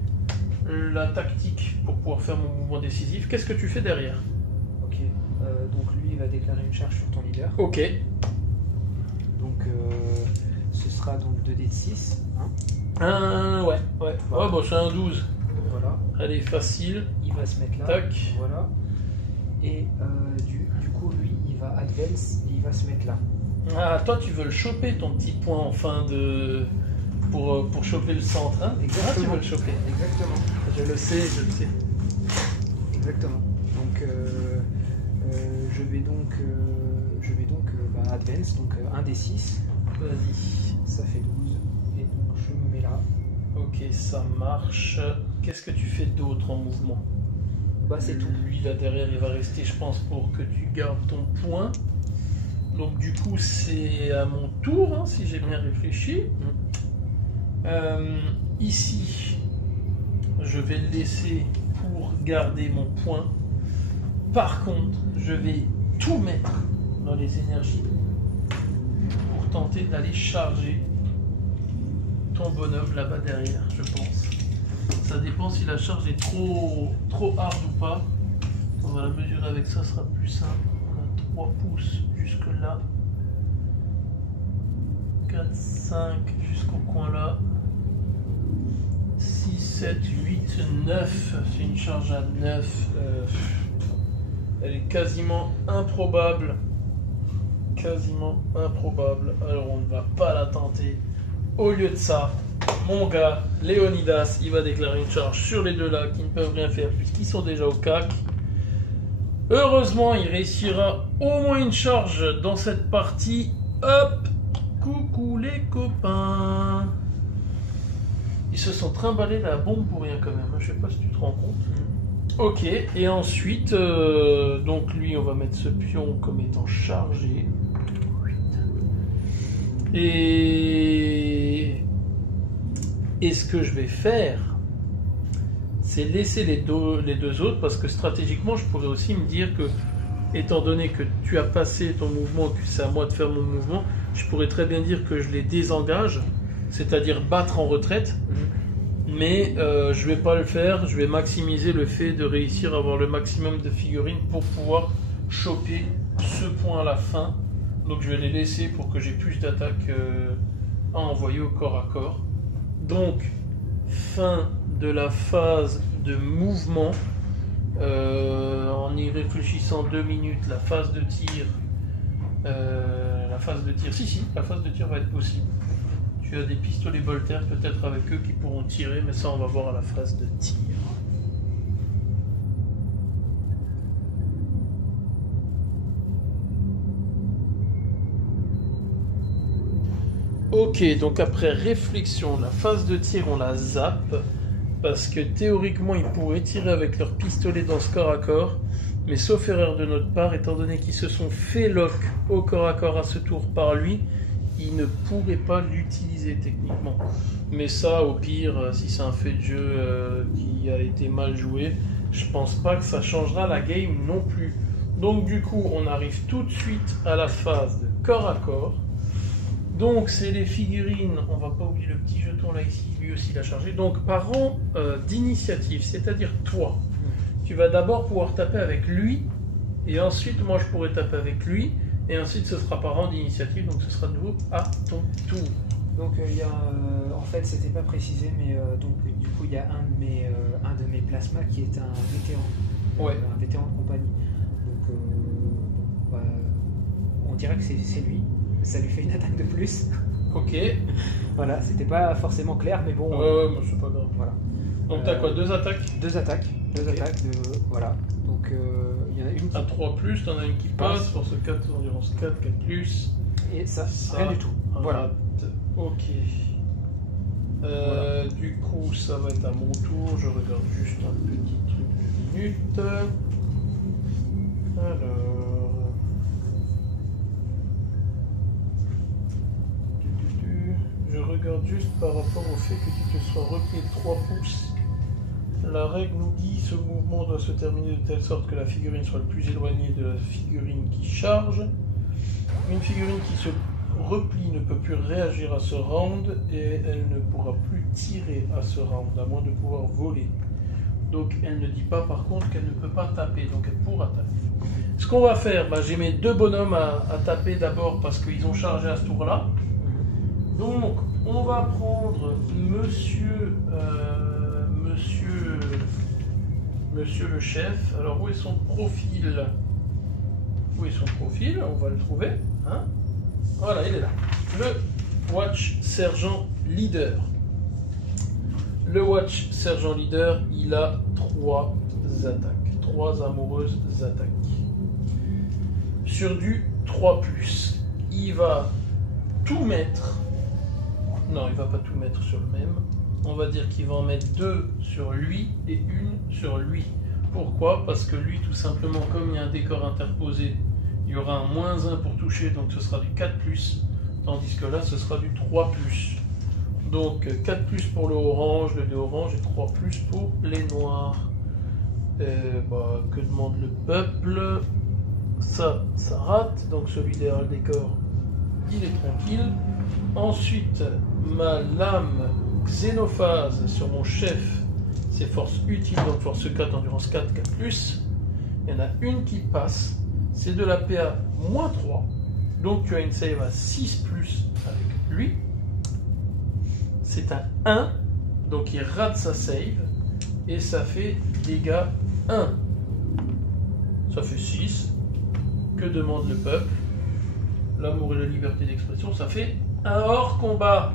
la tactique pour pouvoir faire mon mouvement décisif. Qu'est-ce que tu fais derrière? Ok. Donc lui, il va déclarer une charge sur ton leader. Ok. Donc ce sera donc 2d de 6. Hein. Ouais. Ouais, bon, c'est un 12. Voilà. Allez, facile. Il va se mettre là. Tac. Voilà. Et du coup, lui, il va advance et il va se mettre là. Ah, toi, tu veux le choper, ton petit point en fin de... Pour choper le centre, hein? Exactement. Ah, tu veux le choper. Exactement. Je le sais. Exactement. Donc je vais donc advance, donc 1d6. Vas-y. Ça fait 12. Et donc je me mets là. Ok, ça marche. Qu'est-ce que tu fais d'autre en mouvement? Bah c'est tout. Lui là derrière il va rester je pense pour que tu gardes ton point. Donc du coup c'est à mon tour hein, si j'ai bien réfléchi. Ici je vais le laisser pour garder mon point. Par contre je vais tout mettre dans les énergies pour tenter d'aller charger ton bonhomme là-bas derrière je pense. Ça dépend si la charge est trop hard ou pas. On va la mesurer avec ça, sera plus simple. On a 3 pouces jusque là. 4, 5 jusqu'au coin là. 6, 7, 8, 9. C'est une charge à 9. Elle est quasiment improbable. Quasiment improbable. Alors on ne va pas la tenter. Au lieu de ça, mon gars, Léonidas, il va déclarer une charge sur les deux là qui ne peuvent rien faire puisqu'ils sont déjà au cac. Heureusement, il réussira au moins une charge dans cette partie. Hop, coucou les copains. Ils se sont trimballés la bombe pour rien quand même. Je sais pas si tu te rends compte. Ok, et ensuite, donc lui, on va mettre ce pion comme étant chargé. Et ce que je vais faire, c'est laisser les deux autres, parce que stratégiquement, je pourrais aussi me dire que, étant donné que tu as passé ton mouvement, que c'est à moi de faire mon mouvement, je pourrais très bien dire que je les désengage, c'est-à-dire battre en retraite, mais je vais pas le faire, je vais maximiser le fait de réussir à avoir le maximum de figurines pour pouvoir choper ce point à la fin. Donc je vais les laisser pour que j'ai plus d'attaques à envoyer au corps à corps. Donc, fin de la phase de mouvement. En y réfléchissant 2 minutes, la phase de tir. La phase de tir va être possible. Tu as des pistolets Bolter peut-être avec eux qui pourront tirer, mais ça on va voir à la phase de tir. Ok, donc après réflexion, la phase de tir on la zappe, parce que théoriquement ils pourraient tirer avec leur pistolet dans ce corps à corps, mais sauf erreur de notre part, étant donné qu'ils se sont fait lock au corps à corps à ce tour par lui, ils ne pourraient pas l'utiliser techniquement. Mais ça, au pire, si c'est un fait de jeu qui a été mal joué, je pense pas que ça changera la game non plus. Donc du coup, on arrive tout de suite à la phase de corps à corps. Donc c'est les figurines, on va pas oublier le petit jeton là ici, lui aussi l'a chargé. Donc par rang d'initiative, c'est-à-dire toi, tu vas d'abord pouvoir taper avec lui, et ensuite moi je pourrais taper avec lui, et ensuite ce sera par rang d'initiative, donc ce sera de nouveau à ton tour. Donc il y a, en fait c'était pas précisé, mais donc du coup il y a un de mes plasmas qui est un vétéran, un vétéran de compagnie. Donc on dirait que c'est lui. Ça lui fait une attaque de plus. Ok. Voilà, c'était pas forcément clair, mais bon. Ouais, mais c'est pas grave. Voilà. Donc t'as quoi, 2 attaques? Deux attaques. Voilà. Donc il y en a une qui. À 3+, t'en as une qui passe, force 4, endurance 4, 4+. Et ça, rien du tout. Voilà. Ok. Voilà. Du coup, ça va être à mon tour. Je regarde juste un petit truc de minute. Alors. Je regarde juste par rapport au fait que tu te sois replié de 3 pouces. La règle nous dit que ce mouvement doit se terminer de telle sorte que la figurine soit le plus éloignée de la figurine qui charge. Une figurine qui se replie ne peut plus réagir à ce round et elle ne pourra plus tirer à ce round, à moins de pouvoir voler. Donc elle ne dit pas par contre qu'elle ne peut pas taper, donc elle pourra taper. Ce qu'on va faire, j'ai mes 2 bonhommes à taper d'abord parce qu'ils ont chargé à ce tour-là. Donc, on va prendre monsieur le chef. Alors, où est son profil? On va le trouver. Hein, voilà, il est là. Le Watch Sergent Leader. Le Watch Sergent Leader, il a 3 attaques. 3 amoureuses attaques. Sur du 3+. Il va tout mettre. Non, il va pas tout mettre sur le même. On va dire qu'il va en mettre 2 sur lui et 1 sur lui. Pourquoi? Parce que lui, tout simplement, comme il y a un décor interposé, il y aura un -1 pour toucher, donc ce sera du 4+, tandis que là, ce sera du 3+. Donc 4+ pour le orange, le dé orange, et 3+ pour les noirs. Que demande le peuple? Ça rate, donc celui derrière le décor, il est tranquille. Ensuite, ma lame xénophase sur mon chef, c'est force utile, donc force 4, endurance 4, 4+. Il y en a une qui passe, c'est de la PA -3, donc tu as une save à 6+ avec lui. C'est un 1, donc il rate sa save, et ça fait dégâts 1. Ça fait 6. Que demande le peuple? L'amour et la liberté d'expression, ça fait un hors combat.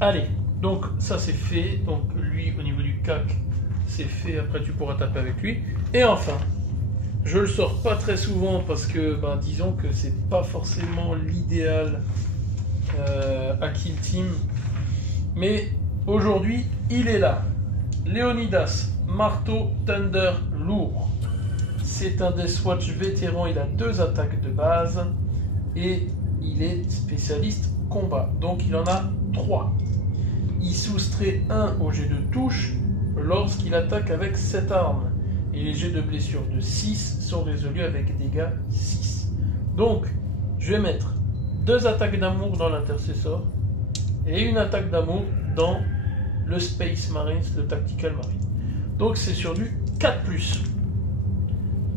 Allez, donc ça c'est fait, donc lui au niveau du CAC, c'est fait, après tu pourras taper avec lui. Et enfin, je le sors pas très souvent parce que, disons que c'est pas forcément l'idéal à Kill Team. Mais aujourd'hui, il est là. Léonidas, marteau Thunder lourd. C'est un Deathwatch vétéran, il a 2 attaques de base et il est spécialiste combat. Donc il en a 3. Il soustrait 1 au jet de touche lorsqu'il attaque avec cette arme. Et les jets de blessure de 6 sont résolus avec dégâts 6. Donc, je vais mettre 2 attaques d'amour dans l'intercessor et une attaque d'amour dans le Space Marines, le Tactical Marine. Donc, c'est sur du 4+.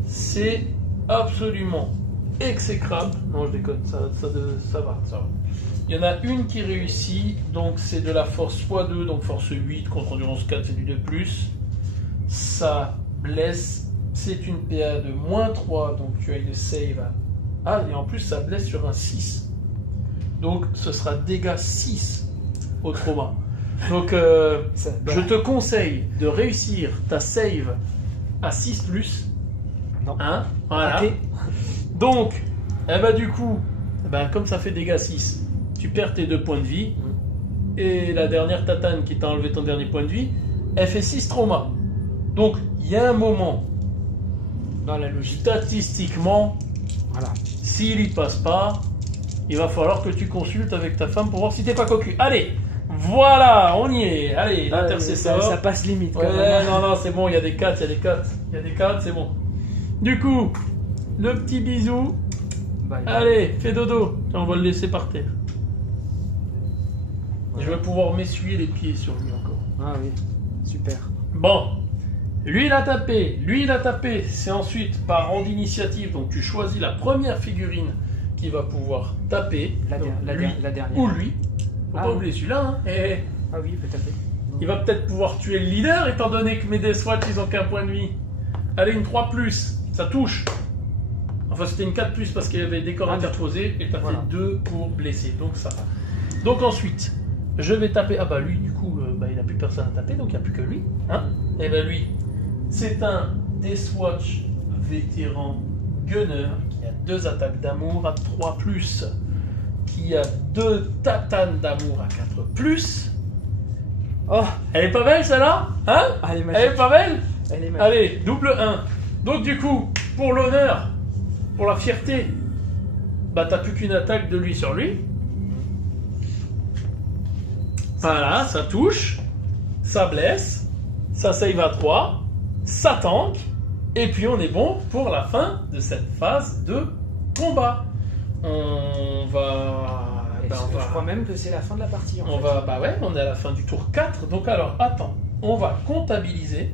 C'est absolument exécrable. Non, je déconne, ça va. Il y en a une qui réussit, donc c'est de la force x2, donc force 8, contre endurance 4, c'est du 2+. Ça blesse, c'est une PA de -3, donc tu as une save à... Ah, et en plus ça blesse sur un 6. Donc ce sera dégâts 6 au trauma. Donc je te conseille de réussir ta save à 6+. Non. Hein, voilà. Raté. Donc, du coup, comme ça fait dégâts 6, tu perds tes 2 points de vie. Et la dernière tatane qui t'a enlevé ton dernier point de vie, elle fait 6 traumas. Donc, il y a un moment, dans la logique, statistiquement, voilà, s'il y passe pas, il va falloir que tu consultes avec ta femme pour voir si t'es pas cocu. Allez, voilà, on y est. Allez, l'intercesseur. Ça passe limite. Ouais, non, c'est bon, il y a des 4, c'est bon. Du coup, le petit bisou. Bye. Allez, fais dodo. Tiens, on va le laisser par terre. Ouais. Je vais pouvoir m'essuyer les pieds sur lui encore. Ah oui, super. Bon, lui il a tapé. C'est ensuite par rang d'initiative. Donc tu choisis la première figurine qui va pouvoir taper. La dernière. Ou lui. Faut pas oublier celui-là. Hein. Ah oui, tout à fait. Il va peut-être pouvoir tuer le leader étant donné que mes Deathwatch ils ont qu'un point de vie. Allez, une 3+. Ça touche. Enfin, c'était une 4+, parce qu'il y avait des corps interposés, et tu as fait 2 pour blesser, donc ça va. Donc ensuite, je vais taper... Ah lui, du coup, il n'a plus personne à taper, donc il n'y a plus que lui. Hein. Et lui, c'est un Deathwatch vétéran gunner, qui a 2 attaques d'amour à 3+, qui a 2 tatanes d'amour à 4+. Oh, elle est pas belle, celle-là? Hein? Elle est pas belle? Elle est magique. Allez, double 1. Donc du coup, pour l'honneur, pour la fierté, t'as plus qu'une attaque de lui sur lui. Voilà, ça touche, ça blesse, ça save à 3, ça tank, et puis on est bon pour la fin de cette phase de combat. On va... Je crois même que c'est la fin de la partie. On est à la fin du tour 4, donc alors attends, on va comptabiliser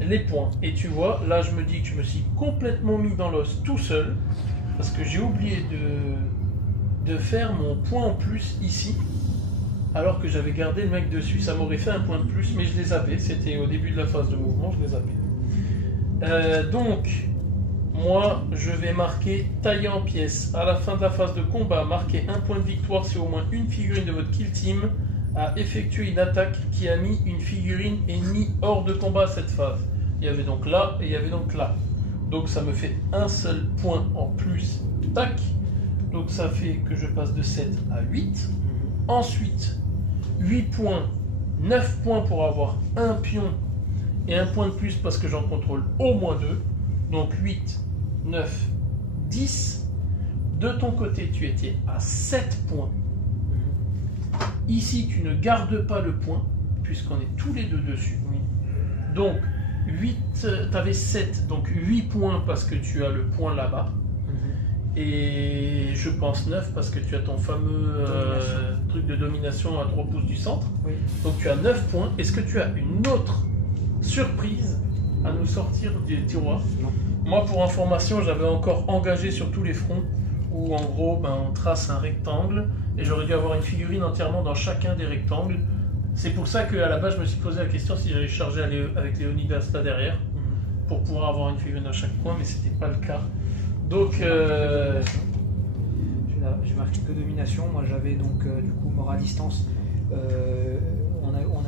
les points. Et tu vois, là je me dis que je me suis complètement mis dans l'os tout seul, parce que j'ai oublié de faire mon point en plus ici, alors que j'avais gardé le mec dessus. Ça m'aurait fait un point de plus, mais je les avais, c'était au début de la phase de mouvement, je les avais. Donc, moi je vais marquer tailler en pièces. À la fin de la phase de combat, marquez un point de victoire si au moins une figurine de votre kill team a effectué une attaque qui a mis une figurine ennemie hors de combat à cette phase. Il y avait donc là et il y avait donc là. Donc ça me fait un seul point en plus. Tac. Donc ça fait que je passe de 7 à 8. Ensuite, 8 points, 9 points pour avoir un pion et un point de plus parce que j'en contrôle au moins 2. Donc 8, 9, 10. De ton côté, tu étais à 7 points. Ici, tu ne gardes pas le point, puisqu'on est tous les deux dessus. Donc, 8, tu avais 7, donc 8 points parce que tu as le point là-bas. Et je pense 9 parce que tu as ton fameux truc de domination à 3 pouces du centre. Oui. Donc, tu as 9 points. Est-ce que tu as une autre surprise à nous sortir du tiroir? Non. Moi, pour information, j'avais encore engagé sur tous les fronts où en gros on trace un rectangle et j'aurais dû avoir une figurine entièrement dans chacun des rectangles. C'est pour ça qu'à la base je me suis posé la question si j'allais charger avec Léonidas là derrière pour pouvoir avoir une figurine à chaque coin, mais c'était pas le cas. Donc je marque que domination. Moi j'avais donc du coup mort à distance. On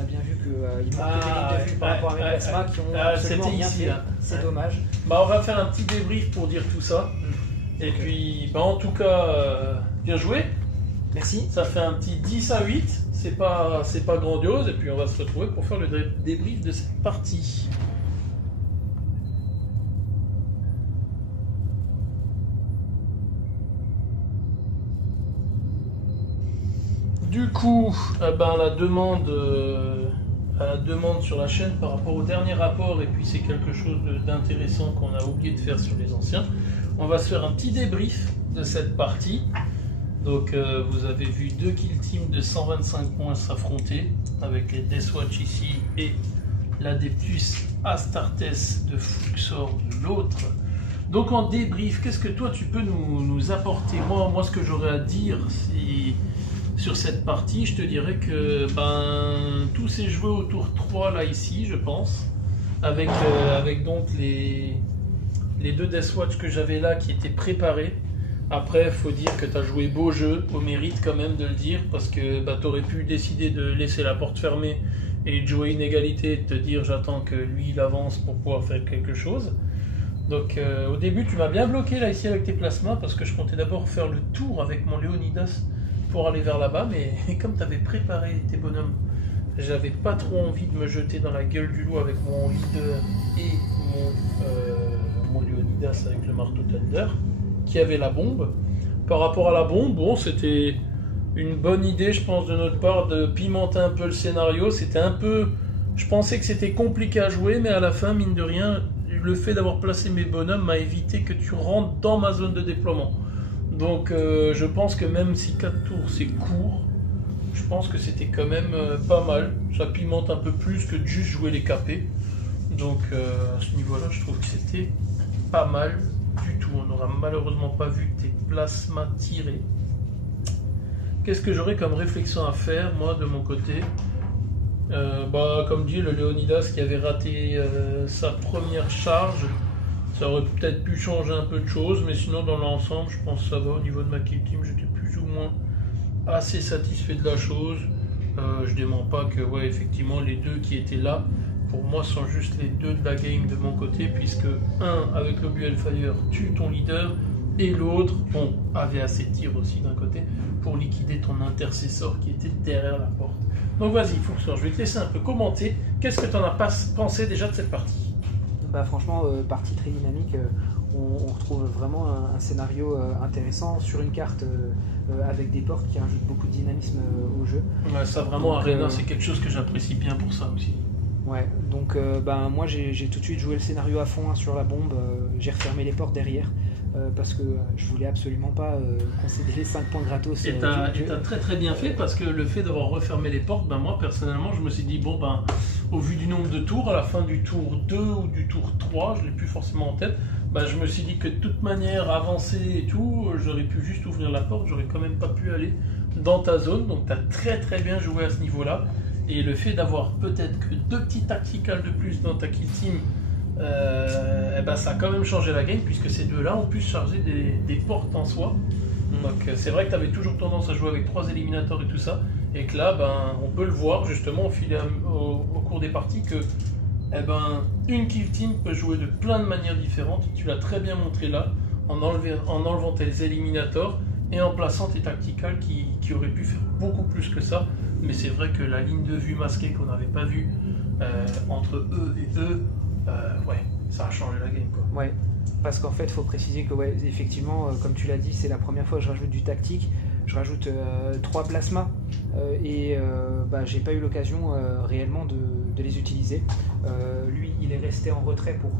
a bien vu qu'il manquait des lignes de vue par rapport à mes plasmas qui ont absolument rien fait. C'est dommage. On va faire un petit débrief pour dire tout ça. Et puis, en tout cas, bien joué. Merci. Ça fait un petit 10 à 8. C'est pas grandiose. Et puis, on va se retrouver pour faire le débrief de cette partie. Du coup, la demande sur la chaîne par rapport au dernier rapport, et puis c'est quelque chose d'intéressant qu'on a oublié de faire sur les anciens. On va se faire un petit débrief de cette partie. Donc vous avez vu 2 kill teams de 125 points s'affronter avec les Deathwatch ici et l'Adeptus Astartes de Fluxor de l'autre. Donc en débrief, qu'est-ce que toi tu peux nous apporter? Moi ce que j'aurais à dire sur cette partie, je te dirais que tout s'est joué au tour 3 là ici, je pense, avec donc les 2 Deathwatch que j'avais là qui étaient préparés. Après, il faut dire que tu as joué beau jeu, au mérite quand même de le dire, parce que tu aurais pu décider de laisser la porte fermée et de jouer une égalité, de te dire j'attends que lui il avance pour pouvoir faire quelque chose. Donc au début tu m'as bien bloqué là ici avec tes plasmas, parce que je comptais d'abord faire le tour avec mon Léonidas pour aller vers là-bas, mais comme tu avais préparé tes bonhommes, j'avais pas trop envie de me jeter dans la gueule du loup avec mon leader et mon Léonidas avec le marteau Thunder qui avait la bombe. Par rapport à la bombe, bon, c'était une bonne idée, je pense, de notre part de pimenter un peu le scénario. C'était un peu... Je pensais que c'était compliqué à jouer, mais à la fin, mine de rien, le fait d'avoir placé mes bonhommes m'a évité que tu rentres dans ma zone de déploiement. Donc je pense que même si 4 tours c'est court, je pense que c'était quand même pas mal. Ça pimente un peu plus que de juste jouer les capés. Donc à ce niveau-là, je trouve que c'était pas mal du tout. On n'aura malheureusement pas vu tes plasmas tirés. Qu'est-ce que j'aurais comme réflexion à faire, moi, de mon côté? Comme dit le Léonidas qui avait raté sa première charge, ça aurait peut-être pu changer un peu de choses, mais sinon dans l'ensemble, je pense que ça va. Au niveau de ma kill team, j'étais plus ou moins assez satisfait de la chose. Je dément pas que, ouais, effectivement, les 2 qui étaient là, pour moi, sont juste les 2 de la game de mon côté, puisque un, avec l'obus Hellfire, tue ton leader, et l'autre, bon, avait assez de tirs aussi d'un côté, pour liquider ton intercesseur qui était derrière la porte. Donc vas-y, Fluxor, je vais te laisser un peu commenter. Qu'est-ce que tu en as pensé déjà de cette partie? Franchement, partie très dynamique. On retrouve vraiment un scénario intéressant sur une carte avec des portes qui rajoutent beaucoup de dynamisme au jeu. Ouais, ça vraiment, Arena, c'est quelque chose que j'apprécie bien pour ça aussi. Ouais, donc moi j'ai tout de suite joué le scénario à fond sur la bombe. J'ai refermé les portes derrière. Parce que je voulais absolument pas concéder les 5 points gratos. Et t'as très très bien fait, parce que le fait d'avoir refermé les portes, moi personnellement je me suis dit au vu du nombre de tours, à la fin du tour 2 ou du tour 3, je l'ai plus forcément en tête, je me suis dit que de toute manière avancer et tout, j'aurais pu juste ouvrir la porte, j'aurais quand même pas pu aller dans ta zone. Donc t'as très très bien joué à ce niveau là, et le fait d'avoir peut-être que 2 petits tacticals de plus dans ta kill team, ça a quand même changé la game, puisque ces 2 là ont pu charger des portes en soi. Donc c'est vrai que tu avais toujours tendance à jouer avec 3 éliminateurs et tout ça, et que là on peut le voir justement au cours des parties que une kill team peut jouer de plein de manières différentes. Tu l'as très bien montré là, en enlevant tes éliminateurs et en plaçant tes tacticals qui auraient pu faire beaucoup plus que ça. Mais c'est vrai que la ligne de vue masquée qu'on n'avait pas vue entre eux et eux, changer la game, quoi. Ouais, parce qu'en fait, il faut préciser que, ouais, effectivement, comme tu l'as dit, c'est la première fois que je rajoute du tactique. Je rajoute 3 plasmas et j'ai pas eu l'occasion réellement de les utiliser. Lui, il est resté en retrait pour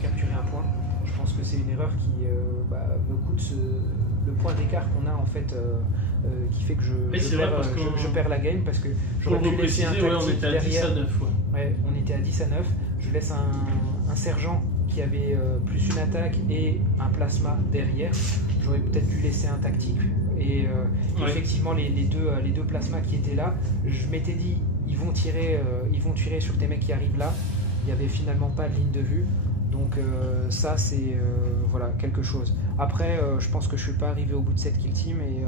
capturer un point. Je pense que c'est une erreur qui me coûte le point d'écart qu'on a en fait, qui fait que je perds la game parce que j'aurais pu laisser un tactique on était à derrière. 10 à 9. Ouais, on était à 10 à 9. Je laisse un sergent qui avait plus une attaque et un plasma derrière. J'aurais peut-être dû laisser un tactique. Et effectivement, les deux plasmas qui étaient là, je m'étais dit, ils vont tirer sur tes mecs qui arrivent là. Il n'y avait finalement pas de ligne de vue. Donc ça, c'est quelque chose. Après, je pense que je ne suis pas arrivé au bout de cette kill team et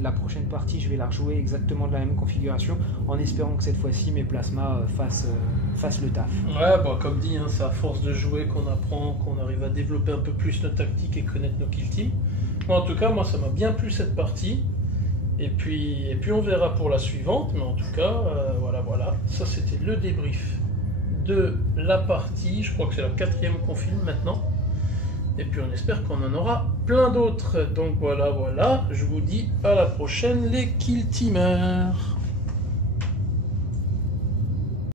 la prochaine partie, je vais la rejouer exactement de la même configuration en espérant que cette fois-ci, mes plasmas fassent le taf. Ouais, comme dit, c'est à force de jouer qu'on apprend, qu'on arrive à développer un peu plus nos tactiques et connaître nos kill teams. En tout cas, moi, ça m'a bien plu cette partie. Et puis on verra pour la suivante. Mais en tout cas, voilà. Ça, c'était le débrief de la partie. Je crois que c'est la 4e qu'on filme maintenant. Et puis on espère qu'on en aura plein d'autres. Donc voilà. Je vous dis à la prochaine, les kill teamers.